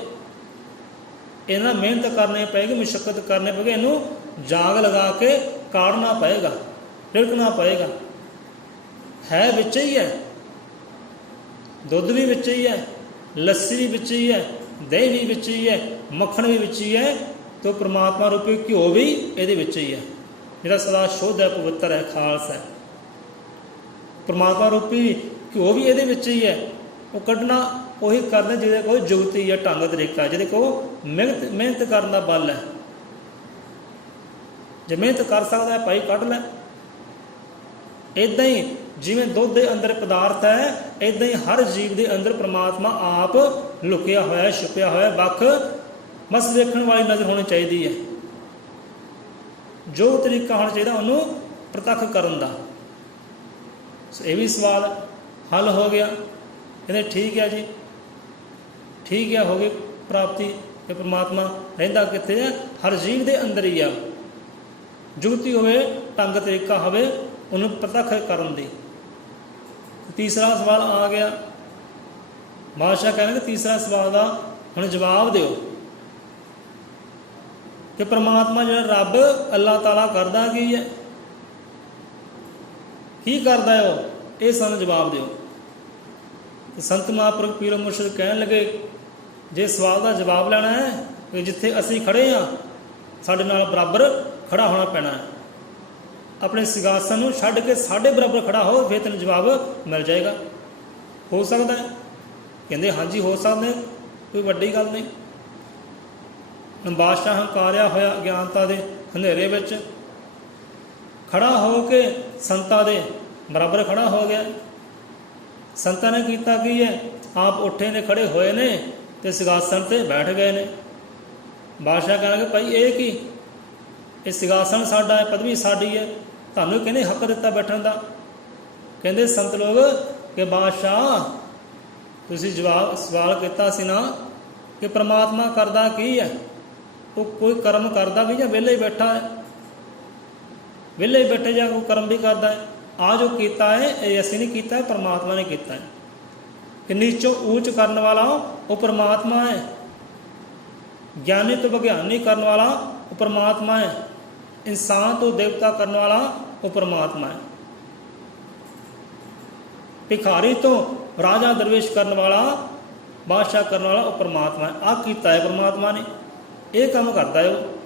ਇਹਨਾਂ ਮਿਹਨਤ ਕਰਨੀ ਪਏਗੀ, ਮੁਸ਼ੱਕਤ ਕਰਨੀ ਪਏਗੀ, ਇਹਨੂੰ ਜਾਗ ਲਗਾ ਕੇ ਕਾੜਨਾ ਪਏਗਾ, ਰਿੜਕਣਾ ਪਏਗਾ। ਹੈ ਵਿੱਚ ਹੀ ਹੈ, ਦੁੱਧ ਵੀ ਵਿੱਚ ਹੀ ਹੈ, ਲੱਸੀ ਵੀ ਵਿੱਚ ਹੀ ਹੈ, ਦਹੀਂ ਵੀ ਵਿੱਚ ਹੀ ਹੈ, ਮੱਖਣ ਵੀ ਵਿੱਚ ਹੀ ਹੈ ਤੇ ਪ੍ਰਮਾਤਮਾ ਰੂਪੀ ਘਿਓ ਵੀ ਇਹਦੇ ਵਿੱਚ ਹੀ ਹੈ, ਜਿਹੜਾ ਸਦਾ ਸ਼ੁੱਧ ਹੈ, ਪਵਿੱਤਰ ਹੈ, ਖਾਲਸ ਹੈ। ਪ੍ਰਮਾਤਮਾ ਰੂਪੀ ਘਿਓ ਵੀ ਇਹਦੇ ਵਿੱਚ ਹੀ ਹੈ। ਉਹ ਕੱਢਣਾ ਉਹੀ ਕਰਦੇ ਜਿਹਦੇ ਕੋਲ ਜੁਗਤੀ ਹੈ, ਢੰਗ ਤਰੀਕਾ, ਜਿਹਦੇ ਕੋਲ ਮਿਹਨਤ ਕਰਨ ਦਾ ਬਲ ਹੈ। ਜੇ ਮਿਹਨਤ ਕਰ ਸਕਦਾ ਭਾਈ ਕੱਢ ਲੈ। ਇੱਦਾਂ ਹੀ ਜਿਵੇਂ ਦੁੱਧ ਦੇ ਅੰਦਰ ਪਦਾਰਥ ਹੈ, ਇੱਦਾਂ ਹੀ ਹਰ ਜੀਵ ਦੇ ਅੰਦਰ ਪ੍ਰਮਾਤਮਾ ਆਪ ਲੁਕਿਆ ਹੋਇਆ, ਛੁਪਿਆ ਹੋਇਆ, ਵੱਖ ਬਸ ਵੇਖਣ ਵਾਲੀ ਨਜ਼ਰ ਹੋਣੀ ਚਾਹੀਦੀ ਹੈ। ਜੋ ਤਰੀਕਾ ਹੋਣਾ ਚਾਹੀਦਾ ਉਹਨੂੰ ਪ੍ਰਤੱਖ ਕਰਨ ਦਾ। ਇਹ ਵੀ ਸਵਾਲ ਹੱਲ ਹੋ ਗਿਆ। ਕਹਿੰਦੇ ਠੀਕ ਹੈ ਜੀ, ਠੀਕ ਹੈ, ਹੋ ਗਈ ਪ੍ਰਾਪਤੀ ਕਿ ਪ੍ਰਮਾਤਮਾ ਰਹਿੰਦਾ ਕਿੱਥੇ ਹੈ? ਹਰ ਜੀਵ ਦੇ ਅੰਦਰ ਹੀ ਆ। ਜੁਗਤੀ ਹੋਵੇ, ਢੰਗ ਤਰੀਕਾ ਹੋਵੇ ਉਹਨੂੰ ਪ੍ਰਤੱਖ ਕਰਨ ਦੀ। ਤੀਸਰਾ ਸਵਾਲ ਆ ਗਿਆ। ਬਾਦਸ਼ਾਹ ਕਹਿੰਦੇ ਕਿ ਤੀਸਰਾ ਸਵਾਲ ਦਾ ਹੁਣ ਜਵਾਬ ਦਿਓ ਕਿ ਪ੍ਰਮਾਤਮਾ ਜਿਹੜਾ ਰੱਬ ਅੱਲਾਹ ਤਾਲਾ ਕਰਦਾ ਕੀ ਹੈ, ਕੀ ਕਰਦਾ ਹੈ ਉਹ, ਇਹ ਸਾਨੂੰ ਜਵਾਬ ਦਿਓ। ਤੇ ਸੰਤ ਮਹਾਂਪੁਰਖ ਪੀਰ ਮੁਰਸ਼ਿਦ ਕਹਿਣ ਲੱਗੇ, ਜੇ ਸਵਾਲ ਦਾ ਜਵਾਬ ਲੈਣਾ ਹੈ ਕਿ ਜਿੱਥੇ ਅਸੀਂ ਖੜ੍ਹੇ ਹਾਂ ਸਾਡੇ ਨਾਲ ਬਰਾਬਰ ਖੜ੍ਹਾ ਹੋਣਾ ਪੈਣਾ ਹੈ। ਆਪਣੇ ਸਿੰਘਾਸਨ ਨੂੰ ਛੱਡ ਕੇ ਸਾਡੇ ਬਰਾਬਰ ਖੜ੍ਹਾ ਹੋ, ਫਿਰ ਤੈਨੂੰ ਜਵਾਬ ਮਿਲ ਜਾਏਗਾ। ਹੋ ਸਕਦਾ ਹੈ? ਕਹਿੰਦੇ ਹਾਂਜੀ ਹੋ ਸਕਦੇ, ਕੋਈ ਵੱਡੀ ਗੱਲ ਨਹੀਂ। ਹੁਣ ਬਾਦਸ਼ਾਹ ਹੰਕਾਰਿਆ ਹੋਇਆ ਅਗਿਆਨਤਾ ਦੇ ਹਨੇਰੇ ਵਿੱਚ ਖੜ੍ਹਾ ਹੋ ਕੇ ਸੰਤਾਂ ਦੇ ਬਰਾਬਰ ਖੜ੍ਹਾ ਹੋ ਗਿਆ। ਸੰਤਾਂ ਨੇ ਕੀਤਾ ਕੀ ਹੈ? ਆਪ ਉੱਠੇ ਨੇ, ਖੜ੍ਹੇ ਹੋਏ ਨੇ ਅਤੇ ਸਿੰਘਾਸਨ 'ਤੇ ਬੈਠ ਗਏ ਨੇ। ਬਾਦਸ਼ਾਹ ਕਹਿਣਗੇ ਭਾਈ ਇਹ ਕੀ, ਇਹ ਸਿੰਘਾਸਨ ਸਾਡਾ ਹੈ, ਪਦਵੀ ਸਾਡੀ ਹੈ, ਤੁਹਾਨੂੰ ਕਹਿੰਦੇ ਹੱਕ ਦਿੱਤਾ ਬੈਠਣ ਦਾ। ਕਹਿੰਦੇ ਸੰਤ ਲੋਕ ਕਿ ਬਾਦਸ਼ਾਹ ਤੁਸੀਂ ਸਵਾਲ ਕੀਤਾ ਸੀ ਨਾ ਕਿ ਪ੍ਰਮਾਤਮਾ ਕਰਦਾ ਕੀ ਹੈ? ਉਹ ਕੋਈ ਕਰਮ ਕਰਦਾ ਵੀ ਜਾਂ ਵਿਹਲੇ ਹੀ ਬੈਠਾ ਹੈ? ਵਿਹਲੇ ਹੀ ਬੈਠੇ ਜਾਂ ਕੋਈ ਕਰਮ ਵੀ ਕਰਦਾ ਹੈ? ਆ ਜੋ ਕੀਤਾ ਹੈ ਇਹ ਅਸੀਂ ਨਹੀਂ ਕੀਤਾ, ਹੈ ਪਰਮਾਤਮਾ ਨੇ ਕੀਤਾ ਹੈ। ਕਿ ਨੀਚੋਂ ਊਚ ਕਰਨ ਵਾਲਾ ਉਹ ਪਰਮਾਤਮਾ ਹੈ, ਗਿਆਨੀ ਤੋਂ ਵਿਗਿਆਨੀ ਕਰਨ ਵਾਲਾ ਉਹ ਪਰਮਾਤਮਾ ਹੈ, ਇਨਸਾਨ ਤੋਂ ਦੇਵਤਾ ਕਰਨ ਵਾਲਾ ਉਹ ਪਰਮਾਤਮਾ ਹੈ, ਭਿਖਾਰੀ ਤੋਂ ਰਾਜਾ ਦਰਵੇਸ਼ ਕਰਨ ਵਾਲਾ, ਬਾਦਸ਼ਾਹ ਕਰਨ ਵਾਲਾ ਉਹ ਪਰਮਾਤਮਾ ਹੈ। ਆਹ ਕੀਤਾ ਹੈ ਪਰਮਾਤਮਾ ਨੇ, ਇਹ ਕੰਮ ਕਰਦਾ ਹੈ ਉਹ।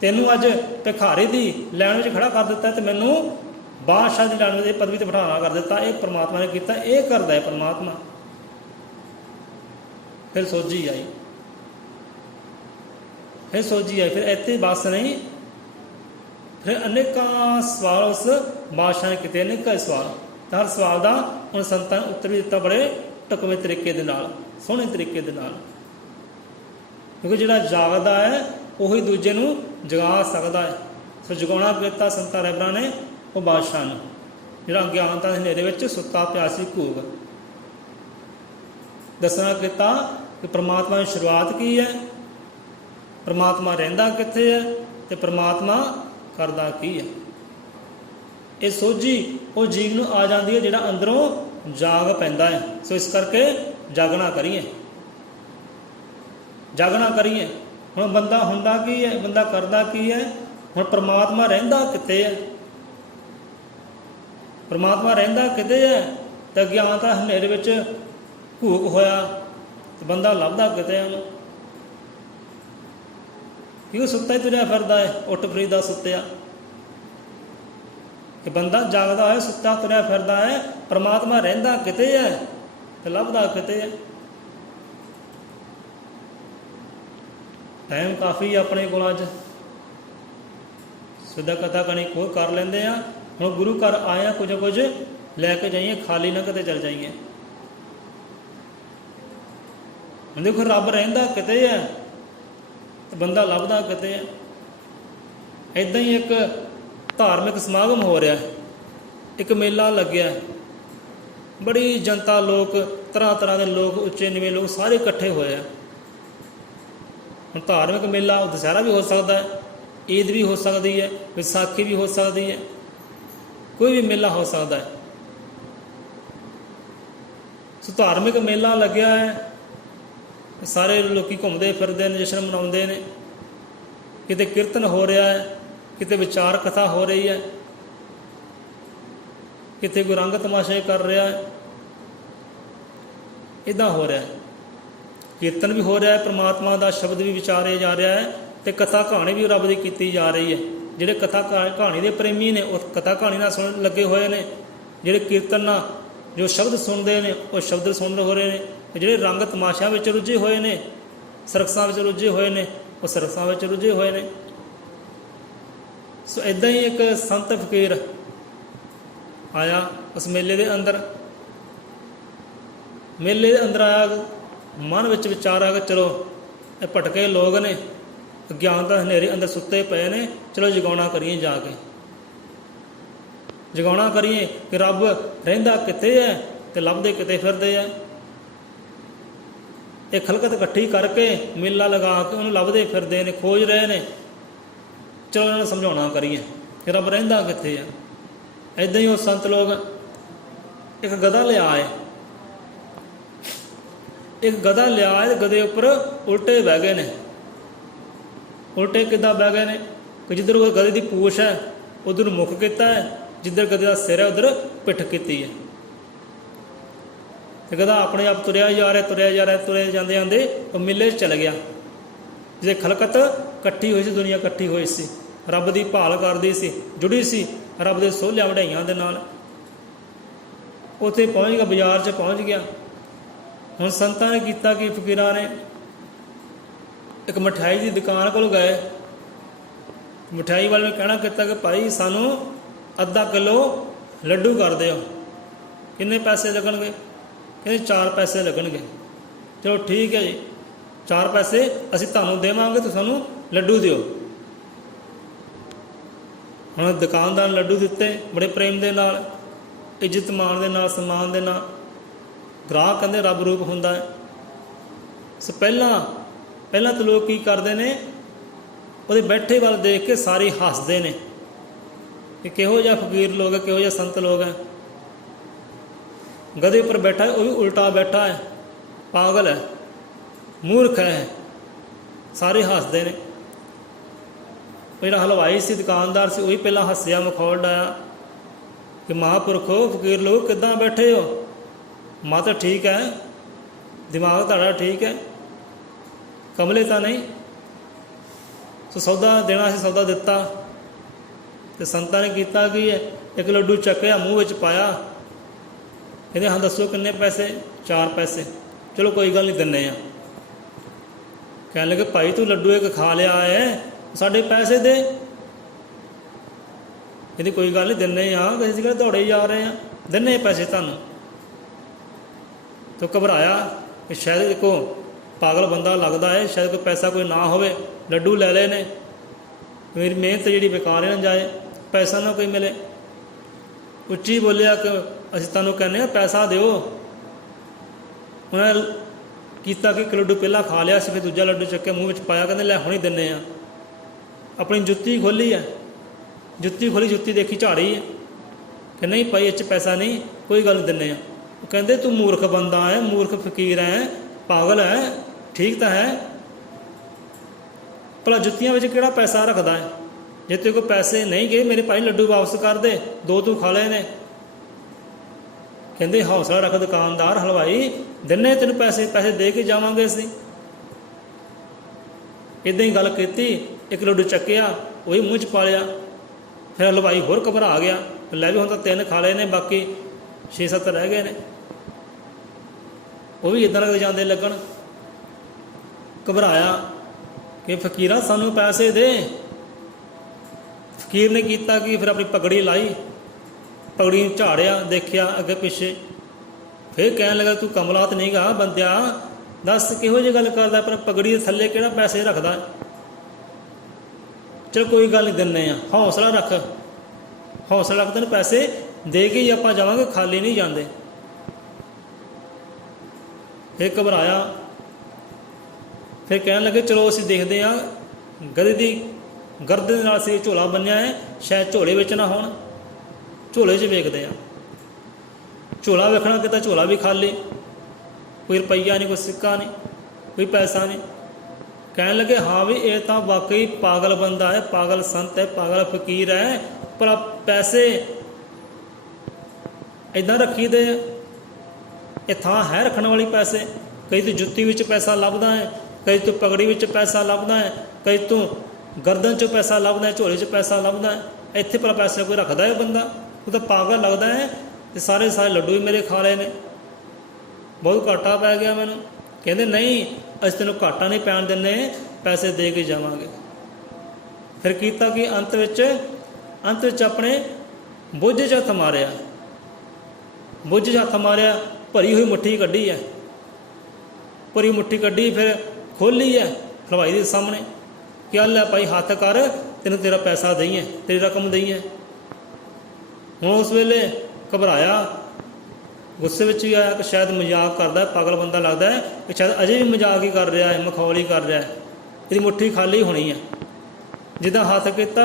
ਤੈਨੂੰ ਅੱਜ ਭਿਖਾਰੀ ਦੀ ਲਾਈਨ ਵਿੱਚ ਖੜਾ ਕਰ ਦਿੱਤਾ ਅਤੇ ਮੈਨੂੰ ਬਾਦਸ਼ਾਹ ਦੀ ਲਾਈਨ ਵਿੱਚ ਪਦਵੀ 'ਤੇ ਬਿਠਾਉਣਾ ਕਰ ਦਿੱਤਾ। ਇਹ ਪਰਮਾਤਮਾ ਨੇ ਕੀਤਾ, ਇਹ ਕਰਦਾ ਹੈ ਪਰਮਾਤਮਾ। ਫਿਰ ਸੋਝੀ ਆਈ, ਫਿਰ ਇੱਥੇ ਬਸ ਨਹੀਂ, ਫਿਰ ਅਨੇਕਾਂ ਸਵਾਲ ਉਸ ਬਾਦਸ਼ਾਹ ਨੇ ਕੀਤੇ, ਅਨੇਕਾਂ ਸਵਾਲ। ਤਾਂ ਹਰ ਸਵਾਲ ਦਾ ਹੁਣ ਸੰਤਾਂ ਨੇ ਉੱਤਰ ਵੀ ਦਿੱਤਾ ਬੜੇ ਢੁਕਵੇਂ ਤਰੀਕੇ ਦੇ ਨਾਲ, ਸੋਹਣੇ ਤਰੀਕੇ ਦੇ ਨਾਲ। ਕਿਉਂਕਿ ਜਿਹੜਾ ਜਾਗਦਾ ਹੈ ਉਹੀ ਦੂਜੇ ਨੂੰ ਜਗਾ ਸਕਦਾ ਹੈ। ਸੋ ਜਗਾਉਣਾ ਕੀਤਾ ਸੰਤਾਂ ਰਹਿਬਰਾਂ ਨੇ ਉਹ ਬਾਦਸ਼ਾਹ ਨੂੰ, ਜਿਹੜਾ ਅਗਿਆਨਤਾ ਦੇ ਹਨੇਰੇ ਵਿੱਚ ਸੁੱਤਾ ਪਿਆ ਸੀ ਘੂਕ। ਦੱਸਣਾ ਕੀਤਾ ਕਿ ਪ੍ਰਮਾਤਮਾ ਦੀ ਸ਼ੁਰੂਆਤ ਕੀ ਹੈ, ਪ੍ਰਮਾਤਮਾ ਰਹਿੰਦਾ ਕਿੱਥੇ ਹੈ ਅਤੇ ਪ੍ਰਮਾਤਮਾ ਕਰਦਾ ਕੀ ਹੈ। ਇਹ ਸੋਝੀ ਉਹ ਜੀਵ ਨੂੰ ਆ ਜਾਂਦੀ ਹੈ ਜਿਹੜਾ ਅੰਦਰੋਂ ਜਾਗ ਪੈਂਦਾ ਹੈ। ਸੋ ਇਸ ਕਰਕੇ ਜਾਗਣਾ ਕਰੀਏ, ਜਾਗਣਾ ਕਰੀਏ। ਹੁਣ ਬੰਦਾ ਹੁੰਦਾ ਕੀ ਹੈ, ਬੰਦਾ ਕਰਦਾ ਕੀ ਹੈ? ਹੁਣ ਪ੍ਰਮਾਤਮਾ ਰਹਿੰਦਾ ਕਿੱਥੇ ਹੈ? ਪ੍ਰਮਾਤਮਾ ਰਹਿੰਦਾ ਕਿਤੇ ਹੈ? ਅਤੇ ਅਗਿਆਨਤਾ ਹਨੇਰੇ ਵਿੱਚ ਘੂਕ ਹੋਇਆ ਅਤੇ ਬੰਦਾ ਲੱਭਦਾ ਕਿਤੇ ਉਹਨੂੰ? ਕਿਉਂ ਸੁੱਤਾ ਹੀ ਤੁਰਿਆ ਫਿਰਦਾ ਹੈ, ਉੱਠ ਫਰੀਦਾ ਸੁੱਤਿਆ। ਕਿ ਬੰਦਾ ਜਾਗਦਾ ਹੋਇਆ ਸੁੱਤਾ ਤੁਰਿਆ ਫਿਰਦਾ ਹੈ, ਪ੍ਰਮਾਤਮਾ ਰਹਿੰਦਾ ਕਿਤੇ ਹੈ ਅਤੇ ਲੱਭਦਾ ਕਿਤੇ ਹੈ? ਟਾਈਮ ਕਾਫੀ ਆਪਣੇ ਕੋਲ ਅੱਜ, ਸਿੱਧਾ ਕਥਾ ਕਣੀ ਕੋਈ ਕਰ ਲੈਂਦੇ ਆ। ਹੁਣ ਗੁਰੂ ਘਰ ਆਏ ਆ, ਕੁਝ ਲੈ ਕੇ ਜਾਈਏ, ਖਾਲੀ ਨਾ ਕਿਤੇ ਚਲ ਜਾਈਏ। ਹੁਣ ਦੇਖੋ ਰੱਬ ਰਹਿੰਦਾ ਕਿਤੇ ਹੈ ਤੇ ਬੰਦਾ ਲੱਭਦਾ ਕਿਤੇ ਹੈ। ਇੱਦਾਂ ਹੀ ਇੱਕ ਧਾਰਮਿਕ ਸਮਾਗਮ ਹੋ ਰਿਹਾ, ਇੱਕ ਮੇਲਾ ਲੱਗਿਆ, ਬੜੀ ਜਨਤਾ, ਲੋਕ ਤਰ੍ਹਾਂ ਤਰ੍ਹਾਂ ਦੇ ਲੋਕ, ਉੱਚੇ ਨੀਵੇਂ ਲੋਕ ਸਾਰੇ ਇਕੱਠੇ ਹੋਏ ਆ। ਹੁਣ ਧਾਰਮਿਕ ਮੇਲਾ ਉਹ ਦੁਸਹਿਰਾ ਵੀ ਹੋ ਸਕਦਾ ਹੈ, ਈਦ ਵੀ ਹੋ ਸਕਦੀ ਹੈ, ਵਿਸਾਖੀ ਵੀ ਹੋ ਸਕਦੀ ਹੈ, ਕੋਈ ਵੀ ਮੇਲਾ ਹੋ ਸਕਦਾ ਹੈ। ਸੋ ਧਾਰਮਿਕ ਮੇਲਾ ਲੱਗਿਆ ਹੈ, ਸਾਰੇ ਲੋਕ ਘੁੰਮਦੇ ਫਿਰਦੇ ਨੇ, ਜਸ਼ਨ ਮਨਾਉਂਦੇ ਨੇ। ਕਿਤੇ ਕੀਰਤਨ ਹੋ ਰਿਹਾ ਹੈ, ਕਿਤੇ ਵਿਚਾਰ ਕਥਾ ਹੋ ਰਹੀ ਹੈ, ਕਿਤੇ ਕੋਈ ਰੰਗ ਤਮਾਸ਼ੇ ਕਰ ਰਿਹਾ ਹੈ, ਇੱਦਾਂ ਹੋ ਰਿਹਾ ਹੈ। ਕੀਰਤਨ ਵੀ ਹੋ ਰਿਹਾ ਹੈ, ਪ੍ਰਮਾਤਮਾ ਦਾ ਸ਼ਬਦ ਵੀ ਵਿਚਾਰਿਆ ਜਾ ਰਿਹਾ ਹੈ, ਤੇ ਕਥਾ ਕਹਾਣੀ ਵੀ ਰੱਬ ਦੀ ਕੀਤੀ ਜਾ ਰਹੀ ਹੈ। ਜਿਹੜੇ ਕਥਾ ਕਹਾਣੀ ਦੇ ਪ੍ਰੇਮੀ ਨੇ ਉਹ ਕਥਾ ਕਹਾਣੀ ਨਾਲ ਸੁਣਨ ਲੱਗੇ ਹੋਏ ਨੇ, ਜਿਹੜੇ ਕੀਰਤਨ ਨਾਲ ਜੋ ਸ਼ਬਦ ਸੁਣਦੇ ਨੇ ਉਹ ਸ਼ਬਦ ਸੁਣ ਹੋ ਰਹੇ ਨੇ, ਤੇ ਜਿਹੜੇ ਰੰਗ ਤਮਾਸ਼ਾ ਵਿੱਚ ਰੁੱਝੇ ਹੋਏ ਨੇ, ਸਰਕਸਾਂ ਵਿੱਚ ਰੁੱਝੇ ਹੋਏ ਨੇ, ਉਹ ਸਰਕਸਾਂ ਵਿੱਚ ਰੁੱਝੇ ਹੋਏ ਨੇ। ਸੋ ਇੱਦਾਂ ਹੀ ਇੱਕ ਸੰਤ ਫਕੀਰ ਆਇਆ ਉਸ ਮੇਲੇ ਦੇ ਅੰਦਰ। ਮੇਲੇ ਦੇ ਅੰਦਰ ਆਇਆ, ਮਨ ਵਿੱਚ ਵਿਚਾਰ ਆ ਕਿ ਚਲੋ ਇਹ ਭਟਕੇ ਲੋਕ ਨੇ, ਅਗਿਆਨਤਾ ਹਨੇਰੇ ਅੰਦਰ ਸੁੱਤੇ ਪਏ ਨੇ, ਚਲੋ ਜਗਾਉਣਾ ਕਰੀਏ, ਜਾ ਕੇ ਜਗਾਉਣਾ ਕਰੀਏ ਕਿ ਰੱਬ ਰਹਿੰਦਾ ਕਿੱਥੇ ਹੈ ਤੇ ਲੱਭਦੇ ਕਿਤੇ ਫਿਰਦੇ ਆ। ਇਹ ਖਲਕਤ ਇਕੱਠੀ ਕਰਕੇ ਮੇਲਾ ਲਗਾ ਕੇ ਉਹਨੂੰ ਲੱਭਦੇ ਫਿਰਦੇ ਨੇ, ਖੋਜ ਰਹੇ ਨੇ, ਚਲੋ ਇਹਨਾਂ ਨੂੰ ਸਮਝਾਉਣਾ ਕਰੀਏ ਕਿ ਰੱਬ ਰਹਿੰਦਾ ਕਿੱਥੇ ਆ। ਇੱਦਾਂ ਹੀ ਉਹ ਸੰਤ ਲੋਕ ਇੱਕ ਗਧਾ ਲਿਆਏ, ਇੱਕ ਗਧਾ ਲਿਆਏ ਤੇ ਗਧੇ ਉੱਪਰ ਉਲਟੇ ਬਹਿ ਗਏ ਨੇ। ਉਲਟੇ ਕਿੱਦਾਂ ਬਹਿ ਗਏ ਨੇ ਕਿ ਜਿੱਧਰ ਉਹ ਗਧੇ ਦੀ ਪੂਛ ਹੈ ਉੱਧਰ ਮੁੱਖ ਕੀਤਾ ਹੈ, ਜਿੱਧਰ ਗਧੇ ਦਾ ਸਿਰ ਹੈ ਉੱਧਰ ਪਿੱਠ ਕੀਤੀ ਹੈ। ਤੇ ਗਧਾ ਆਪਣੇ ਆਪ ਤੁਰਿਆ ਜਾ ਰਿਹਾ, ਤੁਰੇ ਜਾਂਦੇ ਉਹ ਮੇਲੇ 'ਚ ਚਲ ਗਿਆ। ਜਿਹਦੇ ਖਲਕਤ ਇਕੱਠੀ ਹੋਈ ਸੀ, ਦੁਨੀਆ ਇਕੱਠੀ ਹੋਈ ਸੀ, ਰੱਬ ਦੀ ਭਾਲ ਕਰਦੀ ਸੀ, ਜੁੜੀ ਸੀ ਰੱਬ ਦੇ ਸੋਹਲਿਆਂ ਵਡਾਈਆਂ ਦੇ ਨਾਲ। ਉੱਥੇ ਪਹੁੰਚ ਗਿਆ, ਬਾਜ਼ਾਰ 'ਚ ਪਹੁੰਚ ਗਿਆ। ਹੁਣ ਸੰਤਾਂ ਨੇ ਕੀਤਾ ਕਿ ਫਕੀਰਾਂ ਨੇ ਇੱਕ ਮਠਿਆਈ ਦੀ ਦੁਕਾਨ ਕੋਲ ਗਏ। ਮਠਿਆਈ ਵਾਲੇ ਨੇ ਕਹਿਣਾ ਕੀਤਾ ਕਿ ਭਾਈ ਸਾਨੂੰ ਅੱਧਾ ਕਿਲੋ ਲੱਡੂ ਕਰ ਦਿਓ। ਕਿੰਨੇ ਪੈਸੇ ਲੱਗਣਗੇ? ਕਹਿੰਦੇ 4 ਪੈਸੇ ਲੱਗਣਗੇ। ਚਲੋ ਠੀਕ ਹੈ ਜੀ, 4 ਪੈਸੇ ਅਸੀਂ ਤੁਹਾਨੂੰ ਦੇਵਾਂਗੇ, ਤੁਸੀਂ ਸਾਨੂੰ ਲੱਡੂ ਦਿਓ। ਹੁਣ ਦੁਕਾਨਦਾਰ ਨੇ ਲੱਡੂ ਦਿੱਤੇ ਬੜੇ ਪ੍ਰੇਮ ਦੇ ਨਾਲ, ਇੱਜ਼ਤ ਮਾਣ ਦੇ ਨਾਲ, ਸਨਮਾਨ ਦੇ ਨਾਲ। ਗ੍ਰਾਹਕ ਕਹਿੰਦੇ ਰੱਬ ਰੂਪ ਹੁੰਦਾ ਹੈ। ਸੋ ਪਹਿਲਾਂ ਤਾਂ ਲੋਕ ਕੀ ਕਰਦੇ ਨੇ, ਉਹਦੇ ਬੈਠੇ ਵੱਲ ਦੇਖ ਕੇ ਸਾਰੇ ਹੱਸਦੇ ਨੇ ਕਿ ਕਿਹੋ ਜਿਹਾ ਫਕੀਰ ਲੋਕ ਹੈ, ਕਿਹੋ ਜਿਹਾ ਸੰਤ ਲੋਕ ਹੈ। ਗਧੇ ਉੱਪਰ ਬੈਠਾ ਹੈ, ਉਹ ਵੀ ਉਲਟਾ ਬੈਠਾ ਹੈ, ਪਾਗਲ ਹੈ, ਮੂਰਖ ਹੈ। ਸਾਰੇ ਹੱਸਦੇ ਨੇ। ਉਹ ਜਿਹੜਾ ਹਲਵਾਈ ਸੀ, ਦੁਕਾਨਦਾਰ ਸੀ, ਉਹ ਵੀ ਪਹਿਲਾਂ ਹੱਸਿਆ, ਮਖੌਲ ਡਾਇਆ ਕਿ ਮਹਾਂਪੁਰਖੋ, ਫਕੀਰ ਲੋਕ ਕਿੱਦਾਂ ਬੈਠੇ ਹੋ? ਮਾਤਾ ਠੀਕ ਹੈ, ਦਿਮਾਗ ਤੁਹਾਡਾ ਠੀਕ ਹੈ, ਕਮਲੇ ਤਾਂ ਨਹੀਂ। ਸੋ ਸੌਦਾ ਦੇਣਾ ਸੀ, ਸੌਦਾ ਦਿੱਤਾ। ਤੇ ਸੰਤਾਂ ਨੇ ਕੀਤਾ ਕੀ ਹੈ, ਇੱਕ ਲੱਡੂ ਚੱਕਿਆ, ਮੂੰਹ ਵਿੱਚ ਪਾਇਆ। ਕਹਿੰਦੇ ਹਾਂ ਦੱਸੋ ਕਿੰਨੇ ਪੈਸੇ? 4 ਪੈਸੇ। ਚਲੋ ਕੋਈ ਗੱਲ ਨਹੀਂ, ਦਿੰਦੇ ਆ। ਕਹਿਣ ਲੱਗੇ ਭਾਈ ਤੂੰ ਲੱਡੂ ਇੱਕ ਖਾ ਲਿਆ ਹੈ, ਸਾਡੇ ਪੈਸੇ ਦੇ। ਕਹਿੰਦੇ ਕੋਈ ਗੱਲ ਨਹੀਂ, ਦਿੰਦੇ ਆ, ਅਸੀਂ ਕਿਹੜਾ ਦੌੜੇ ਜਾ ਰਹੇ ਆ, ਦਿੰਦੇ ਪੈਸੇ ਤੁਹਾਨੂੰ। ਤੋ ਘਬਰਾਇਆ ਕਿ ਸ਼ਾਇਦ ਦੇਖੋ ਪਾਗਲ ਬੰਦਾ ਲੱਗਦਾ ਹੈ, ਸ਼ਾਇਦ ਕੋਈ ਪੈਸਾ ਕੋਈ ਨਾ ਹੋਵੇ, ਲੱਡੂ ਲੈ ਲਏ ਨੇ, ਮੇਰੀ ਮਿਹਨਤ ਜਿਹੜੀ ਬੇਕਾਰ ਨਾ ਜਾਏ, ਪੈਸਾ ਨਾ ਕੋਈ ਮਿਲੇ। ਉੱਚੀ ਬੋਲਿਆ ਕਿ ਅਸੀਂ ਤੁਹਾਨੂੰ ਕਹਿੰਦੇ ਹਾਂ ਪੈਸਾ ਦਿਓ। ਉਹਨਾਂ ਕੀਤਾ ਕਿ ਇੱਕ ਲੱਡੂ ਪਹਿਲਾਂ ਖਾ ਲਿਆ ਸੀ, ਫਿਰ ਦੂਜਾ ਲੱਡੂ ਚੱਕਿਆ, ਮੂੰਹ ਵਿੱਚ ਪਾਇਆ, ਕਹਿੰਦੇ ਲੈ ਹੁਣ ਹੀ ਦਿੰਦੇ ਆ। ਆਪਣੀ ਜੁੱਤੀ ਖੋਲ੍ਹੀ ਹੈ, ਜੁੱਤੀ ਦੇਖੀ ਝਾੜੀ ਹੈ ਕਿ ਨਹੀਂ ਭਾਈ ਇਹ 'ਚ ਪੈਸਾ ਨਹੀਂ, ਕੋਈ ਗੱਲ ਨਹੀਂ, ਦਿੰਦੇ ਆ। ਉਹ ਕਹਿੰਦੇ ਤੂੰ ਮੂਰਖ ਬੰਦਾ ਹੈ, ਮੂਰਖ ਫਕੀਰ ਹੈ, ਪਾਗਲ ਹੈ, ਠੀਕ ਤਾਂ ਹੈ, ਭਲਾ ਜੁੱਤੀਆਂ ਵਿੱਚ ਕਿਹੜਾ ਪੈਸਾ ਰੱਖਦਾ ਹੈ? ਜੇ ਤੇਰੇ ਕੋਲ ਪੈਸੇ ਨਹੀਂ ਗਏ, ਮੇਰੇ ਭਾਈ ਲੱਡੂ ਵਾਪਸ ਕਰ ਦੇ, 2 ਤੂੰ ਖਾ ਲਏ ਨੇ। ਕਹਿੰਦੇ ਹੌਸਲਾ ਰੱਖ ਦੁਕਾਨਦਾਰ, ਹਲਵਾਈ, ਦਿੰਨੇ ਤੈਨੂੰ ਪੈਸੇ ਦੇ ਕੇ ਜਾਵਾਂਗੇ ਅਸੀਂ। ਇੱਦਾਂ ਹੀ ਗੱਲ ਕੀਤੀ, ਇੱਕ ਲੱਡੂ ਚੱਕਿਆ, ਉਹੀ ਮੂੰਹ 'ਚ ਪਾ ਲਿਆ। ਫਿਰ ਹਲਵਾਈ ਹੋਰ ਘਬਰਾ ਗਿਆ, ਲੈ ਵੀ ਹੁਣ ਤਾਂ 3 ਖਾ ਲਏ ਨੇ, ਬਾਕੀ 6-7 ਰਹਿ ਗਏ ਨੇ। ਉਹ ਵੀ ਇੱਦਾਂ ਲੱਗਦੇ ਜਾਂਦੇ ਲੱਗਣ। ਘਬਰਾਇਆ ਕਿ ਫਕੀਰਾ ਸਾਨੂੰ ਪੈਸੇ ਦੇ। ਫਕੀਰ ਨੇ ਕੀਤਾ ਕਿ ਫਿਰ ਆਪਣੀ ਪਗੜੀ ਲਾਈ, ਪਗੜੀ ਨੂੰ ਝਾੜਿਆ, ਦੇਖਿਆ ਅੱਗੇ ਪਿੱਛੇ, ਫਿਰ ਕਹਿਣ ਲੱਗਾ ਤੂੰ ਕਮਲਾ ਤਾਂ ਨਹੀਂ ਗਾ ਬੰਦਿਆ, ਦੱਸ ਕਿਹੋ ਜਿਹੀ ਗੱਲ ਕਰਦਾ, ਪਰ ਪਗੜੀ ਦੇ ਥੱਲੇ ਕਿਹੜਾ ਪੈਸੇ ਰੱਖਦਾ? ਚਲ ਕੋਈ ਗੱਲ ਨਹੀਂ, ਦਿੰਦੇ ਆ, ਹੌਸਲਾ ਰੱਖ, ਤੈਨੂੰ ਪੈਸੇ ਦੇ ਕੇ ਹੀ ਆਪਾਂ ਜਾਵਾਂਗੇ, ਖਾਲੀ ਨਹੀਂ ਜਾਂਦੇ। ਫਿਰ ਘਬਰਾਇਆ, ਫਿਰ ਕਹਿਣ ਲੱਗੇ ਚਲੋ ਅਸੀਂ ਦੇਖਦੇ ਹਾਂ, ਗਧੇ ਦੀ ਗਰਦਨ ਦੇ ਨਾਲ ਸੀ ਝੋਲਾ ਬੰਨਿਆ ਹੈ, ਸ਼ਾਇਦ ਝੋਲੇ ਵਿੱਚ ਨਾ ਹੋਣ, ਝੋਲੇ 'ਚ ਵੇਖਦੇ ਹਾਂ। ਝੋਲਾ ਵੇਖਣਾ ਕਿਤਾ, ਝੋਲਾ ਵੀ ਖਾਲੀ, ਕੋਈ ਰੁਪਈਆ ਨਹੀਂ, ਕੋਈ ਸਿੱਕਾ ਨਹੀਂ, ਕੋਈ ਪੈਸਾ ਨਹੀਂ। ਕਹਿਣ ਲੱਗੇ ਹਾਂ ਵੀ ਇਹ ਤਾਂ ਵਾਕਈ ਪਾਗਲ ਬੰਦਾ ਹੈ, ਪਾਗਲ ਸੰਤ ਹੈ, ਪਾਗਲ ਫਕੀਰ ਹੈ, ਪਰ ਪੈਸੇ ਇੱਦਾਂ ਰੱਖੀ ਦੇ, ਇਹ ਥਾਂ ਹੈ ਰੱਖਣ ਵਾਲੀ ਪੈਸੇ ਕਈ ਤੂੰ ਜੁੱਤੀ ਵਿੱਚ ਪੈਸਾ ਲੱਭਦਾ ਹੈ, ਕਈ ਤੂੰ ਪਗੜੀ ਵਿੱਚ ਪੈਸਾ ਲੱਭਦਾ ਹੈ, ਕਈ ਤੂੰ ਗਰਦਨ 'ਚੋਂ ਪੈਸਾ ਲੱਭਦਾ ਹੈ, ਝੋਲੇ 'ਚ ਪੈਸਾ ਲੱਭਦਾ ਹੈ। ਇੱਥੇ ਭਲਾ ਪੈਸਾ ਕੋਈ ਰੱਖਦਾ ਹੈ ਬੰਦਾ? ਉਹ ਤਾਂ ਪਾਗਲ ਲੱਗਦਾ ਹੈ। ਤੇ ਸਾਰੇ ਲੱਡੂ ਵੀ ਮੇਰੇ ਖਾ ਲਏ ਨੇ, ਬਹੁਤ ਘਾਟਾ ਪੈ ਗਿਆ ਮੈਨੂੰ। ਕਹਿੰਦੇ ਨਹੀਂ, ਅਸੀਂ ਤੈਨੂੰ ਘਾਟਾ ਨਹੀਂ ਪੈਣ ਦਿੰਦੇ, ਪੈਸੇ ਦੇ ਕੇ ਜਾਵਾਂਗੇ। ਫਿਰ ਕੀਤਾ ਕਿ ਅੰਤ ਵਿੱਚ ਆਪਣੇ ਬੋਝੇ 'ਚ ਹੱਥ ਮਾਰਿਆ, ਬੋਝੇ 'ਚ ਹੱਥ ਮਾਰਿਆ, ਭਰੀ ਹੋਈ ਮੁੱਠੀ ਕੱਢੀ ਹੈ, ਭਰੀ ਮੁੱਠੀ ਕੱਢੀ, ਫਿਰ ਖੋਲ੍ਹੀ ਹੈ ਹਲਵਾਈ ਦੇ ਸਾਹਮਣੇ ਕਿ ਆ ਲੈ ਭਾਈ ਹੱਥ ਕਰ, ਤੈਨੂੰ ਤੇਰਾ ਪੈਸਾ ਦਈਏ, ਤੇਰੀ ਰਕਮ ਦਈਏ। ਹੁਣ ਉਸ ਵੇਲੇ ਘਬਰਾਇਆ, ਗੁੱਸੇ ਵਿੱਚ ਵੀ ਆਇਆ ਕਿ ਸ਼ਾਇਦ ਮਜ਼ਾਕ ਕਰਦਾ, ਪਾਗਲ ਬੰਦਾ ਲੱਗਦਾ ਹੈ ਕਿ ਸ਼ਾਇਦ ਅਜੇ ਵੀ ਮਜ਼ਾਕ ਹੀ ਕਰ ਰਿਹਾ ਹੈ, ਮਖੌਲ ਹੀ ਕਰ ਰਿਹਾ ਹੈ, ਇਹਦੀ ਮੁੱਠੀ ਖਾਲੀ ਹੋਣੀ ਹੈ। ਜਿੱਦਾਂ ਹੱਥ ਕੀਤਾ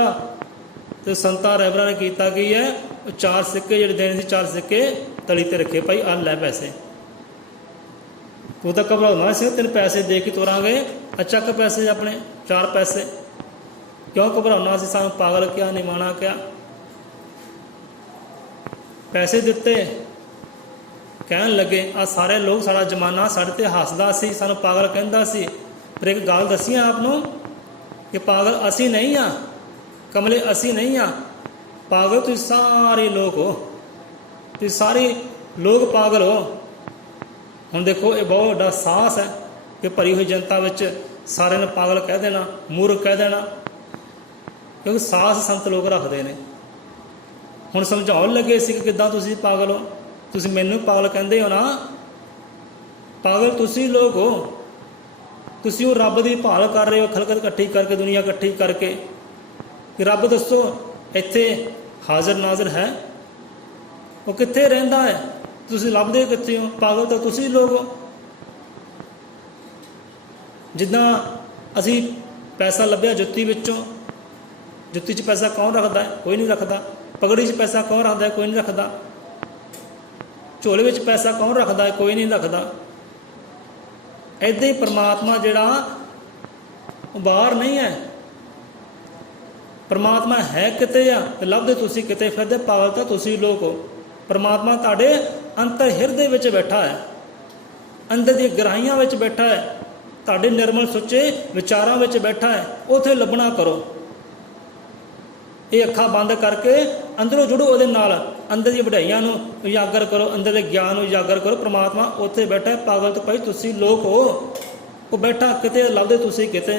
ਤੇ ਸੰਤਾਂ ਰਹਿਬਰਾਂ ਨੇ ਕੀਤਾ ਕੀ ਹੈ, ਉਹ 4 ਸਿੱਕੇ ਜਿਹੜੇ ਦੇਣੇ ਸੀ, 4 ਸਿੱਕੇ ਤਲੀ 'ਤੇ ਰੱਖੇ, ਭਾਈ ਆ ਲੈ ਪੈਸੇ। ਤੂੰ ਤਾਂ ਘਬਰਾਉਣਾ ਸੀ, ਤੈਨੂੰ ਪੈਸੇ ਦੇ ਕੇ ਤੋਰਾਂਗੇ, ਚੱਕ ਪੈਸੇ ਆਪਣੇ 4 ਪੈਸੇ। ਕਿਉਂ ਘਬਰਾਉਣਾ ਸੀ? ਸਾਨੂੰ ਪਾਗਲ ਕਿਹਾ, ਨਿਮਾਣਾ ਕਿਹਾ। ਪੈਸੇ ਦਿੱਤੇ, ਕਹਿਣ ਲੱਗੇ ਆ ਸਾਰੇ ਲੋਕ, ਸਾਡਾ ਜ਼ਮਾਨਾ ਸਾਡੇ 'ਤੇ ਹੱਸਦਾ ਸੀ, ਸਾਨੂੰ ਪਾਗਲ ਕਹਿੰਦਾ ਸੀ। ਪਰ ਇੱਕ ਗੱਲ ਦੱਸੀ ਆਪ ਨੂੰ ਕਿ ਪਾਗਲ ਅਸੀਂ ਨਹੀਂ ਹਾਂ, ਕਮਲੇ ਅਸੀਂ ਨਹੀਂ ਹਾਂ, ਪਾਗਲ ਤੁਸੀਂ ਸਾਰੇ ਲੋਕ ਹੋ, ਤੁਸੀਂ ਸਾਰੇ ਲੋਕ ਪਾਗਲ ਹੋ। ਹੁਣ ਦੇਖੋ, ਇਹ ਬਹੁਤ ਵੱਡਾ ਸਾਹਸ ਹੈ ਕਿ ਭਰੀ ਹੋਈ ਜਨਤਾ ਵਿੱਚ ਸਾਰਿਆਂ ਨੂੰ ਪਾਗਲ ਕਹਿ ਦੇਣਾ, ਮੂਰਖ ਕਹਿ ਦੇਣਾ, ਕਿਉਂਕਿ ਸਾਹਸ ਸੰਤ ਲੋਕ ਰੱਖਦੇ ਨੇ। ਹੁਣ ਸਮਝਾਉਣ ਲੱਗੇ ਸੀ ਕਿ ਕਿੱਦਾਂ ਤੁਸੀਂ ਪਾਗਲ ਹੋ, ਤੁਸੀਂ ਮੈਨੂੰ ਪਾਗਲ ਕਹਿੰਦੇ ਹੋ ਨਾ, ਪਾਗਲ ਤੁਸੀਂ ਲੋਕ ਹੋ। ਤੁਸੀਂ ਉਹ ਰੱਬ ਦੀ ਭਾਲ ਕਰ ਰਹੇ ਹੋ, ਖਲਕਤ ਇਕੱਠੀ ਕਰਕੇ, ਦੁਨੀਆ ਇਕੱਠੀ ਕਰਕੇ, ਕਿ ਰੱਬ ਦੱਸੋ ਇੱਥੇ ਹਾਜ਼ਰ ਨਾਜ਼ਰ ਹੈ, ਉਹ ਕਿੱਥੇ ਰਹਿੰਦਾ ਹੈ, ਤੁਸੀਂ ਲੱਭਦੇ ਕਿੱਥੇ ਹੋ? ਪਾਗਲ ਤਾਂ ਤੁਸੀਂ ਲੋਕ ਹੋ। ਜਿੱਦਾਂ ਅਸੀਂ ਪੈਸਾ ਲੱਭਿਆ ਜੁੱਤੀ ਵਿੱਚੋਂ, ਜੁੱਤੀ 'ਚ ਪੈਸਾ ਕੌਣ ਰੱਖਦਾ ਹੈ? ਕੋਈ ਨਹੀਂ ਰੱਖਦਾ। ਪਗੜੀ 'ਚ ਪੈਸਾ ਕੌਣ ਰੱਖਦਾ ਹੈ? ਕੋਈ ਨਹੀਂ ਰੱਖਦਾ। ਝੋਲੇ ਵਿੱਚ ਪੈਸਾ ਕੌਣ ਰੱਖਦਾ ਹੈ? ਕੋਈ ਨਹੀਂ ਰੱਖਦਾ। ਇੱਦਾਂ ਹੀ ਪਰਮਾਤਮਾ ਜਿਹੜਾ ਉਹ ਬਾਹਰ ਨਹੀਂ ਹੈ, ਪਰਮਾਤਮਾ ਹੈ ਕਿਤੇ ਆ ਤੇ ਲੱਭਦੇ ਤੁਸੀਂ ਕਿਤੇ ਫਿਰਦੇ, ਪਾਗਲ ਤਾਂ ਤੁਸੀਂ ਲੋਕ ਹੋ। ਪਰਮਾਤਮਾ ਤੁਹਾਡੇ ਅੰਤਰ ਹਿਰਦੇ ਵਿੱਚ ਬੈਠਾ ਹੈ, ਅੰਦਰ ਦੀਆਂ ਗਹਿਰਾਈਆਂ ਵਿੱਚ ਬੈਠਾ ਹੈ, ਤੁਹਾਡੇ ਨਿਰਮਲ ਸੁੱਚੇ ਵਿਚਾਰਾਂ ਵਿੱਚ ਬੈਠਾ ਹੈ। ਉੱਥੇ ਲੱਭਣਾ ਕਰੋ। ਇਹ ਅੱਖਾਂ ਬੰਦ ਕਰਕੇ ਅੰਦਰੋਂ ਜੁੜੋ ਉਹਦੇ ਨਾਲ, ਅੰਦਰ ਦੀਆਂ ਵਡਿਆਈਆਂ ਨੂੰ ਉਜਾਗਰ ਕਰੋ, ਅੰਦਰ ਦੇ ਗਿਆਨ ਨੂੰ ਉਜਾਗਰ ਕਰੋ। ਪਰਮਾਤਮਾ ਉੱਥੇ ਬੈਠਾ ਹੈ। ਪਾਗਲ ਤਾਂ ਭਾਈ ਤੁਸੀਂ ਲੋਕ ਹੋ, ਉਹ ਬੈਠਾ ਕਿਤੇ, ਲੱਭਦੇ ਤੁਸੀਂ ਕਿਤੇ,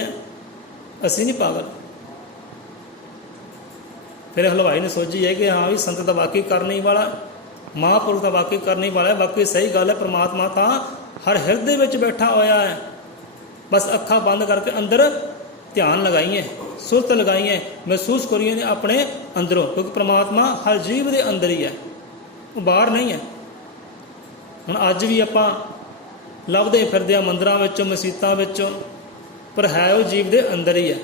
ਅਸੀਂ ਨਹੀਂ ਪਾਗਲ। ਫਿਰ ਹਲਵਾਈ ਨੇ ਸੋਚੀ ਹੈ ਕਿ ਹਾਂ ਵੀ ਸੰਤ ਤਾਂ ਵਾਕਈ ਕਰਨੀ ਵਾਲਾ, ਮਹਾਂਪੁਰਖ ਤਾਂ ਵਾਕਈ ਕਰਨੀ ਵਾਲਾ ਹੈ, ਵਾਕਈ ਸਹੀ ਗੱਲ ਹੈ। ਪਰਮਾਤਮਾ ਤਾਂ ਹਰ ਹਿਰਦੇ ਵਿੱਚ ਬੈਠਾ ਹੋਇਆ ਹੈ। ਬਸ ਅੱਖਾਂ ਬੰਦ ਕਰਕੇ ਅੰਦਰ ਧਿਆਨ ਲਗਾਈਏ, ਸੁਰਤ ਲਗਾਈਏ, ਮਹਿਸੂਸ ਕਰੀਏ ਨੇ ਆਪਣੇ ਅੰਦਰੋਂ, ਕਿਉਂਕਿ ਪਰਮਾਤਮਾ ਹਰ ਜੀਵ ਦੇ ਅੰਦਰ ਹੀ ਹੈ, ਉਹ ਬਾਹਰ ਨਹੀਂ ਹੈ। ਹੁਣ ਅੱਜ ਵੀ ਆਪਾਂ ਲੱਭਦੇ ਫਿਰਦੇ ਹਾਂ ਮੰਦਰਾਂ ਵਿੱਚੋਂ, ਮਸੀਤਾਂ ਵਿੱਚੋਂ, ਪਰ ਹੈ ਉਹ ਜੀਵ ਦੇ ਅੰਦਰ ਹੀ ਹੈ।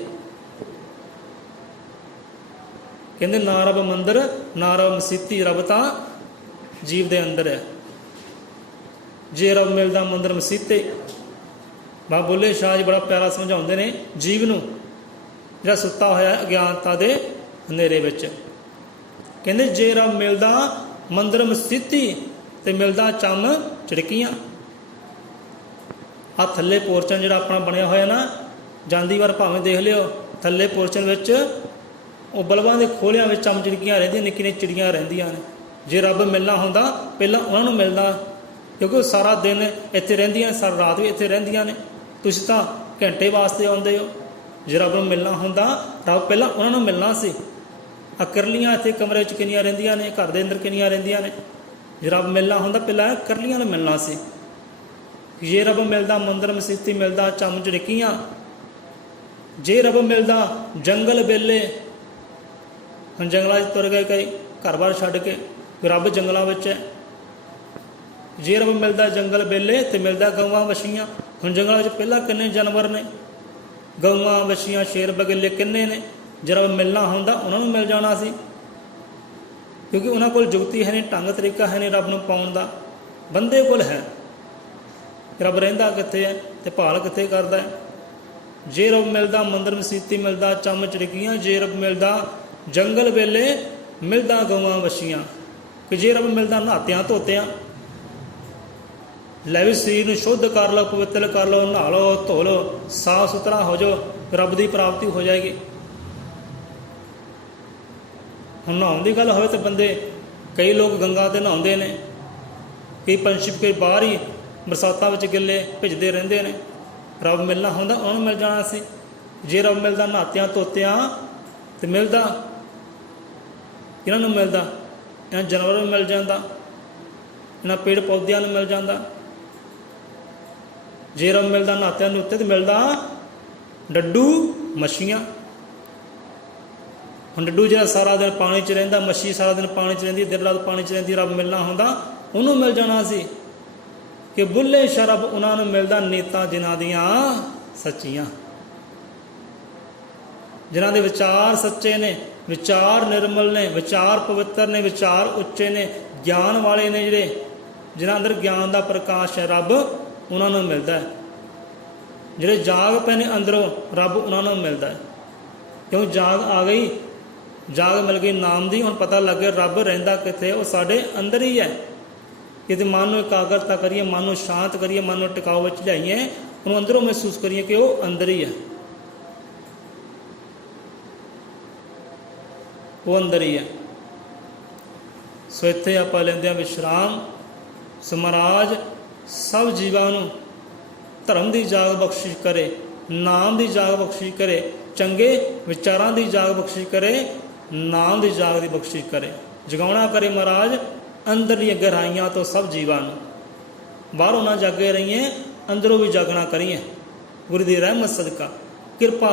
ਕਹਿੰਦੇ ਨਾ ਰੱਬ ਮੰਦਰ, ਨਾ ਰੱਬ ਮਸੀਤੀ, ਰੱਬ ਤਾਂ ਜੀਵ ਦੇ ਅੰਦਰ ਹੈ। ਜੇ ਰੱਬ ਮਿਲਦਾ ਮੰਦਰ ਮਸੀਤੇ। ਬਾਬਾ ਬੁੱਲੇ ਸ਼ਾਹ ਜੀ ਬੜਾ ਪਿਆਰਾ ਸਮਝਾਉਂਦੇ ਨੇ ਜੀਵ ਨੂੰ, ਜਿਹੜਾ ਸੁੱਤਾ ਹੋਇਆ ਅਗਿਆਨਤਾ ਦੇ ਹਨੇਰੇ ਵਿੱਚ। ਕਹਿੰਦੇ ਜੇ ਰੱਬ ਮਿਲਦਾ ਮੰਦਰ ਮਸੀਤੀ ਤੇ ਮਿਲਦਾ ਚੰਮ ਚਿੜਕੀਆਂ। ਆਹ ਥੱਲੇ ਪੋਰਚਨ ਜਿਹੜਾ ਆਪਣਾ ਬਣਿਆ ਹੋਇਆ ਨਾ, ਜਾਂਦੀ ਵਾਰ ਭਾਵੇਂ ਦੇਖ ਲਿਓ, ਥੱਲੇ ਪੋਰਚਨ ਵਿੱਚ ਉਹ ਬਲਬਾਂ ਦੇ ਖੋਲਿਆਂ ਵਿੱਚ ਚੰਮ ਚਿੜਕੀਆਂ ਰਹਿੰਦੀਆਂ, ਨਿੱਕੀਆਂ ਨਿੱਕੀਆਂ ਚਿੜੀਆਂ ਰਹਿੰਦੀਆਂ ਨੇ। ਜੇ ਰੱਬ ਮਿਲਣਾ ਹੁੰਦਾ ਪਹਿਲਾਂ ਉਹਨਾਂ ਨੂੰ ਮਿਲਦਾ, ਕਿਉਂਕਿ ਉਹ ਸਾਰਾ ਦਿਨ ਇੱਥੇ ਰਹਿੰਦੀਆਂ, ਸਾਰੀ ਰਾਤ ਵੀ ਇੱਥੇ ਰਹਿੰਦੀਆਂ ਨੇ। ਤੁਸੀਂ ਤਾਂ ਘੰਟੇ ਵਾਸਤੇ ਆਉਂਦੇ ਹੋ। ਜੇ ਰੱਬ ਨੂੰ ਮਿਲਣਾ ਹੁੰਦਾ, ਰੱਬ ਪਹਿਲਾਂ ਉਹਨਾਂ ਨੂੰ ਮਿਲਣਾ ਸੀ। ਆ ਕਰਲੀਆਂ ਇੱਥੇ ਕਮਰੇ ਵਿੱਚ ਕਿੰਨੀਆਂ ਰਹਿੰਦੀਆਂ ਨੇ, ਘਰ ਦੇ ਅੰਦਰ ਕਿੰਨੀਆਂ ਰਹਿੰਦੀਆਂ ਨੇ। ਜੇ ਰੱਬ ਮਿਲਣਾ ਹੁੰਦਾ ਪਹਿਲਾਂ ਕਰਲੀਆਂ ਨੂੰ ਮਿਲਣਾ ਸੀ। ਜੇ ਰੱਬ ਮਿਲਦਾ ਮੰਦਰ ਮਸੀਤੀ ਮਿਲਦਾ ਚੰਮ ਚਿੜਕੀਆਂ। ਜੇ ਰੱਬ ਮਿਲਦਾ ਜੰਗਲ ਬੇਲੇ, ਹੁਣ ਜੰਗਲਾਂ 'ਚ ਤੁਰ ਗਏ ਕਈ ਘਰ-ਬਾਰ ਛੱਡ ਕੇ, ਰੱਬ ਜੰਗਲਾਂ ਵਿੱਚ ਹੈ। ਜੇ ਰੱਬ ਮਿਲਦਾ ਜੰਗਲ ਬੇਲੇ ਤੇ ਮਿਲਦਾ ਗਊਆਂ ਵਛੀਆਂ। ਹੁਣ ਜੰਗਲਾਂ ਵਿੱਚ ਪਹਿਲਾਂ ਕਿੰਨੇ ਜਾਨਵਰ ਨੇ, ਗਊਆਂ ਵਛੀਆਂ ਸ਼ੇਰ ਬਗੇਲੇ ਕਿੰਨੇ ਨੇ। ਜੇ ਰੱਬ ਮਿਲਣਾ ਹੁੰਦਾ ਉਹਨਾਂ ਨੂੰ ਮਿਲ ਜਾਣਾ ਸੀ, ਕਿਉਂਕਿ ਉਹਨਾਂ ਕੋਲ ਜੁਗਤੀ ਹੈ ਨਹੀਂ, ਢੰਗ ਤਰੀਕਾ ਹੈ ਨਹੀਂ ਰੱਬ ਨੂੰ ਪਾਉਣ ਦਾ। ਬੰਦੇ ਕੋਲ ਹੈ। ਰੱਬ ਰਹਿੰਦਾ ਕਿੱਥੇ ਹੈ ਤੇ ਭਾਲ ਕਿੱਥੇ ਕਰਦਾ ਹੈ। ਜੇ ਰੱਬ ਮਿਲਦਾ ਮੰਦਰ ਮਸੀਤੀ ਮਿਲਦਾ ਚੰਮ ਚਿੜਕੀਆਂ। ਜੇ ਰੱਬ ਮਿਲਦਾ ਜੰਗਲ ਵੇਲੇ ਮਿਲਦਾ ਗਊਆਂ ਵਛੀਆਂ। ਕਿ ਜੇ ਰੱਬ ਮਿਲਦਾ ਨਹਾਤਿਆਂ ਧੋਤਿਆਂ। ਲੈ ਵੀ ਸਰੀਰ ਨੂੰ ਸ਼ੁੱਧ ਕਰ ਲਓ, ਪਵਿੱਤਰ ਕਰ ਲਓ, ਨਹਾ ਲਓ, ਧੋ ਲਓ, ਸਾਫ ਸੁਥਰਾ ਹੋ ਜਾਓ, ਰੱਬ ਦੀ ਪ੍ਰਾਪਤੀ ਹੋ ਜਾਏਗੀ। ਹੁਣ ਨਹਾਉਣ ਦੀ ਗੱਲ ਹੋਵੇ ਤਾਂ ਬੰਦੇ ਕਈ ਲੋਕ ਗੰਗਾ 'ਤੇ ਨਹਾਉਂਦੇ ਨੇ, ਕਈ ਪੰਛੀ ਕਈ ਬਾਹਰ ਹੀ ਬਰਸਾਤਾਂ ਵਿੱਚ ਗਿੱਲੇ ਭਿੱਜਦੇ ਰਹਿੰਦੇ ਨੇ। ਰੱਬ ਮਿਲਣਾ ਹੁੰਦਾ ਉਹਨਾਂ ਨੂੰ ਮਿਲ ਜਾਣਾ ਸੀ। ਜੇ ਰੱਬ ਮਿਲਦਾ ਨਹਾਤਿਆਂ ਧੋਤਿਆਂ ਤੇ ਮਿਲਦਾ, ਇਹਨਾਂ ਨੂੰ ਮਿਲਦਾ, ਇਹਨਾਂ ਜਾਨਵਰਾਂ ਨੂੰ ਮਿਲ ਜਾਂਦਾ, ਇਹਨਾਂ ਪੇੜ ਪੌਦਿਆਂ ਨੂੰ ਮਿਲ ਜਾਂਦਾ। ਜੇ ਰੱਬ ਮਿਲਦਾ ਨਹਾਤਿਆਂ ਨੂੰ ਉੱਤੇ, ਤੇ ਮਿਲਦਾ ਡੱਡੂ ਮੱਛੀਆਂ। ਹੁਣ ਡੱਡੂ ਜਿਹੜਾ ਸਾਰਾ ਦਿਨ ਪਾਣੀ 'ਚ ਰਹਿੰਦਾ, ਮੱਛੀ ਸਾਰਾ ਦਿਨ ਪਾਣੀ 'ਚ ਰਹਿੰਦੀ, ਦਿਨ ਰਾਤ ਪਾਣੀ 'ਚ ਰਹਿੰਦੀ, ਰੱਬ ਮਿਲਣਾ ਹੁੰਦਾ ਉਹਨੂੰ ਮਿਲ ਜਾਣਾ ਸੀ। ਕਿ ਬੁੱਲੇ ਸ਼ਰਬ ਉਹਨਾਂ ਨੂੰ ਮਿਲਦਾ, ਨੀਤਾਂ ਜਿਨ੍ਹਾਂ ਦੀਆਂ ਸੱਚੀਆਂ, ਜਿਨ੍ਹਾਂ ਦੇ ਵਿਚਾਰ ਸੱਚੇ ਨੇ, ਵਿਚਾਰ ਨਿਰਮਲ ਨੇ, ਵਿਚਾਰ ਪਵਿੱਤਰ ਨੇ, ਵਿਚਾਰ ਉੱਚੇ ਨੇ, ਗਿਆਨ ਵਾਲੇ ਨੇ, ਜਿਹੜੇ ਜਿਨ੍ਹਾਂ ਅੰਦਰ ਗਿਆਨ ਦਾ ਪ੍ਰਕਾਸ਼ ਹੈ, ਰੱਬ ਉਹਨਾਂ ਨੂੰ ਮਿਲਦਾ ਹੈ। ਜਿਹੜੇ ਜਾਗ ਪਏ ਨੇ ਅੰਦਰੋਂ, ਰੱਬ ਉਹਨਾਂ ਨੂੰ ਮਿਲਦਾ ਹੈ। ਕਿਉਂ ਜਾਗ ਆ ਗਈ, ਜਾਗ ਮਿਲ ਗਈ ਨਾਮ ਦੀ। ਹੁਣ ਪਤਾ ਲੱਗ ਗਿਆ ਰੱਬ ਰਹਿੰਦਾ ਕਿੱਥੇ, ਉਹ ਸਾਡੇ ਅੰਦਰ ਹੀ ਹੈ। ਕਿਤੇ ਮਨ ਨੂੰ ਇਕਾਗਰਤਾ ਕਰੀਏ, ਮਨ ਨੂੰ ਸ਼ਾਂਤ ਕਰੀਏ, ਮਨ ਨੂੰ ਟਿਕਾਊ ਵਿੱਚ ਲਿਆਈਏ, ਉਹਨੂੰ ਅੰਦਰੋਂ ਮਹਿਸੂਸ ਕਰੀਏ ਕਿ ਉਹ ਅੰਦਰ ਹੀ ਹੈ, ਉਹ ਅੰਦਰ ਹੀ ਹੈ। ਸੋ ਇੱਥੇ ਆਪਾਂ ਲੈਂਦੇ ਹਾਂ ਵਿਸ਼ਰਾਮ। ਸੋ ਮਹਾਰਾਜ ਸਭ ਜੀਵਾਂ ਨੂੰ ਧਰਮ ਦੀ ਜਾਗ ਬਖਸ਼ਿਸ਼ ਕਰੇ, ਨਾਮ ਦੀ ਜਾਗ ਬਖਸ਼ਿਸ਼ ਕਰੇ, ਚੰਗੇ ਵਿਚਾਰਾਂ ਦੀ ਜਾਗ ਬਖਸ਼ਿਸ਼ ਕਰੇ, ਨਾਮ ਦੀ ਜਾਗ ਦੀ ਬਖਸ਼ਿਸ਼ ਕਰੇ। ਜਗਾਉਣਾ ਕਰੇ ਮਹਾਰਾਜ ਅੰਦਰਲੀਆਂ ਗਹਿਰਾਈਆਂ ਤੋਂ ਸਭ ਜੀਵਾਂ ਨੂੰ। ਬਾਹਰੋਂ ਨਾ ਜਾਗੇ ਰਹੀਏ, ਅੰਦਰੋਂ ਵੀ ਜਾਗਣਾ ਕਰੀਏ। ਗੁਰੂ ਦੀ ਰਹਿਮਤ ਸਦਕਾ ਕਿਰਪਾ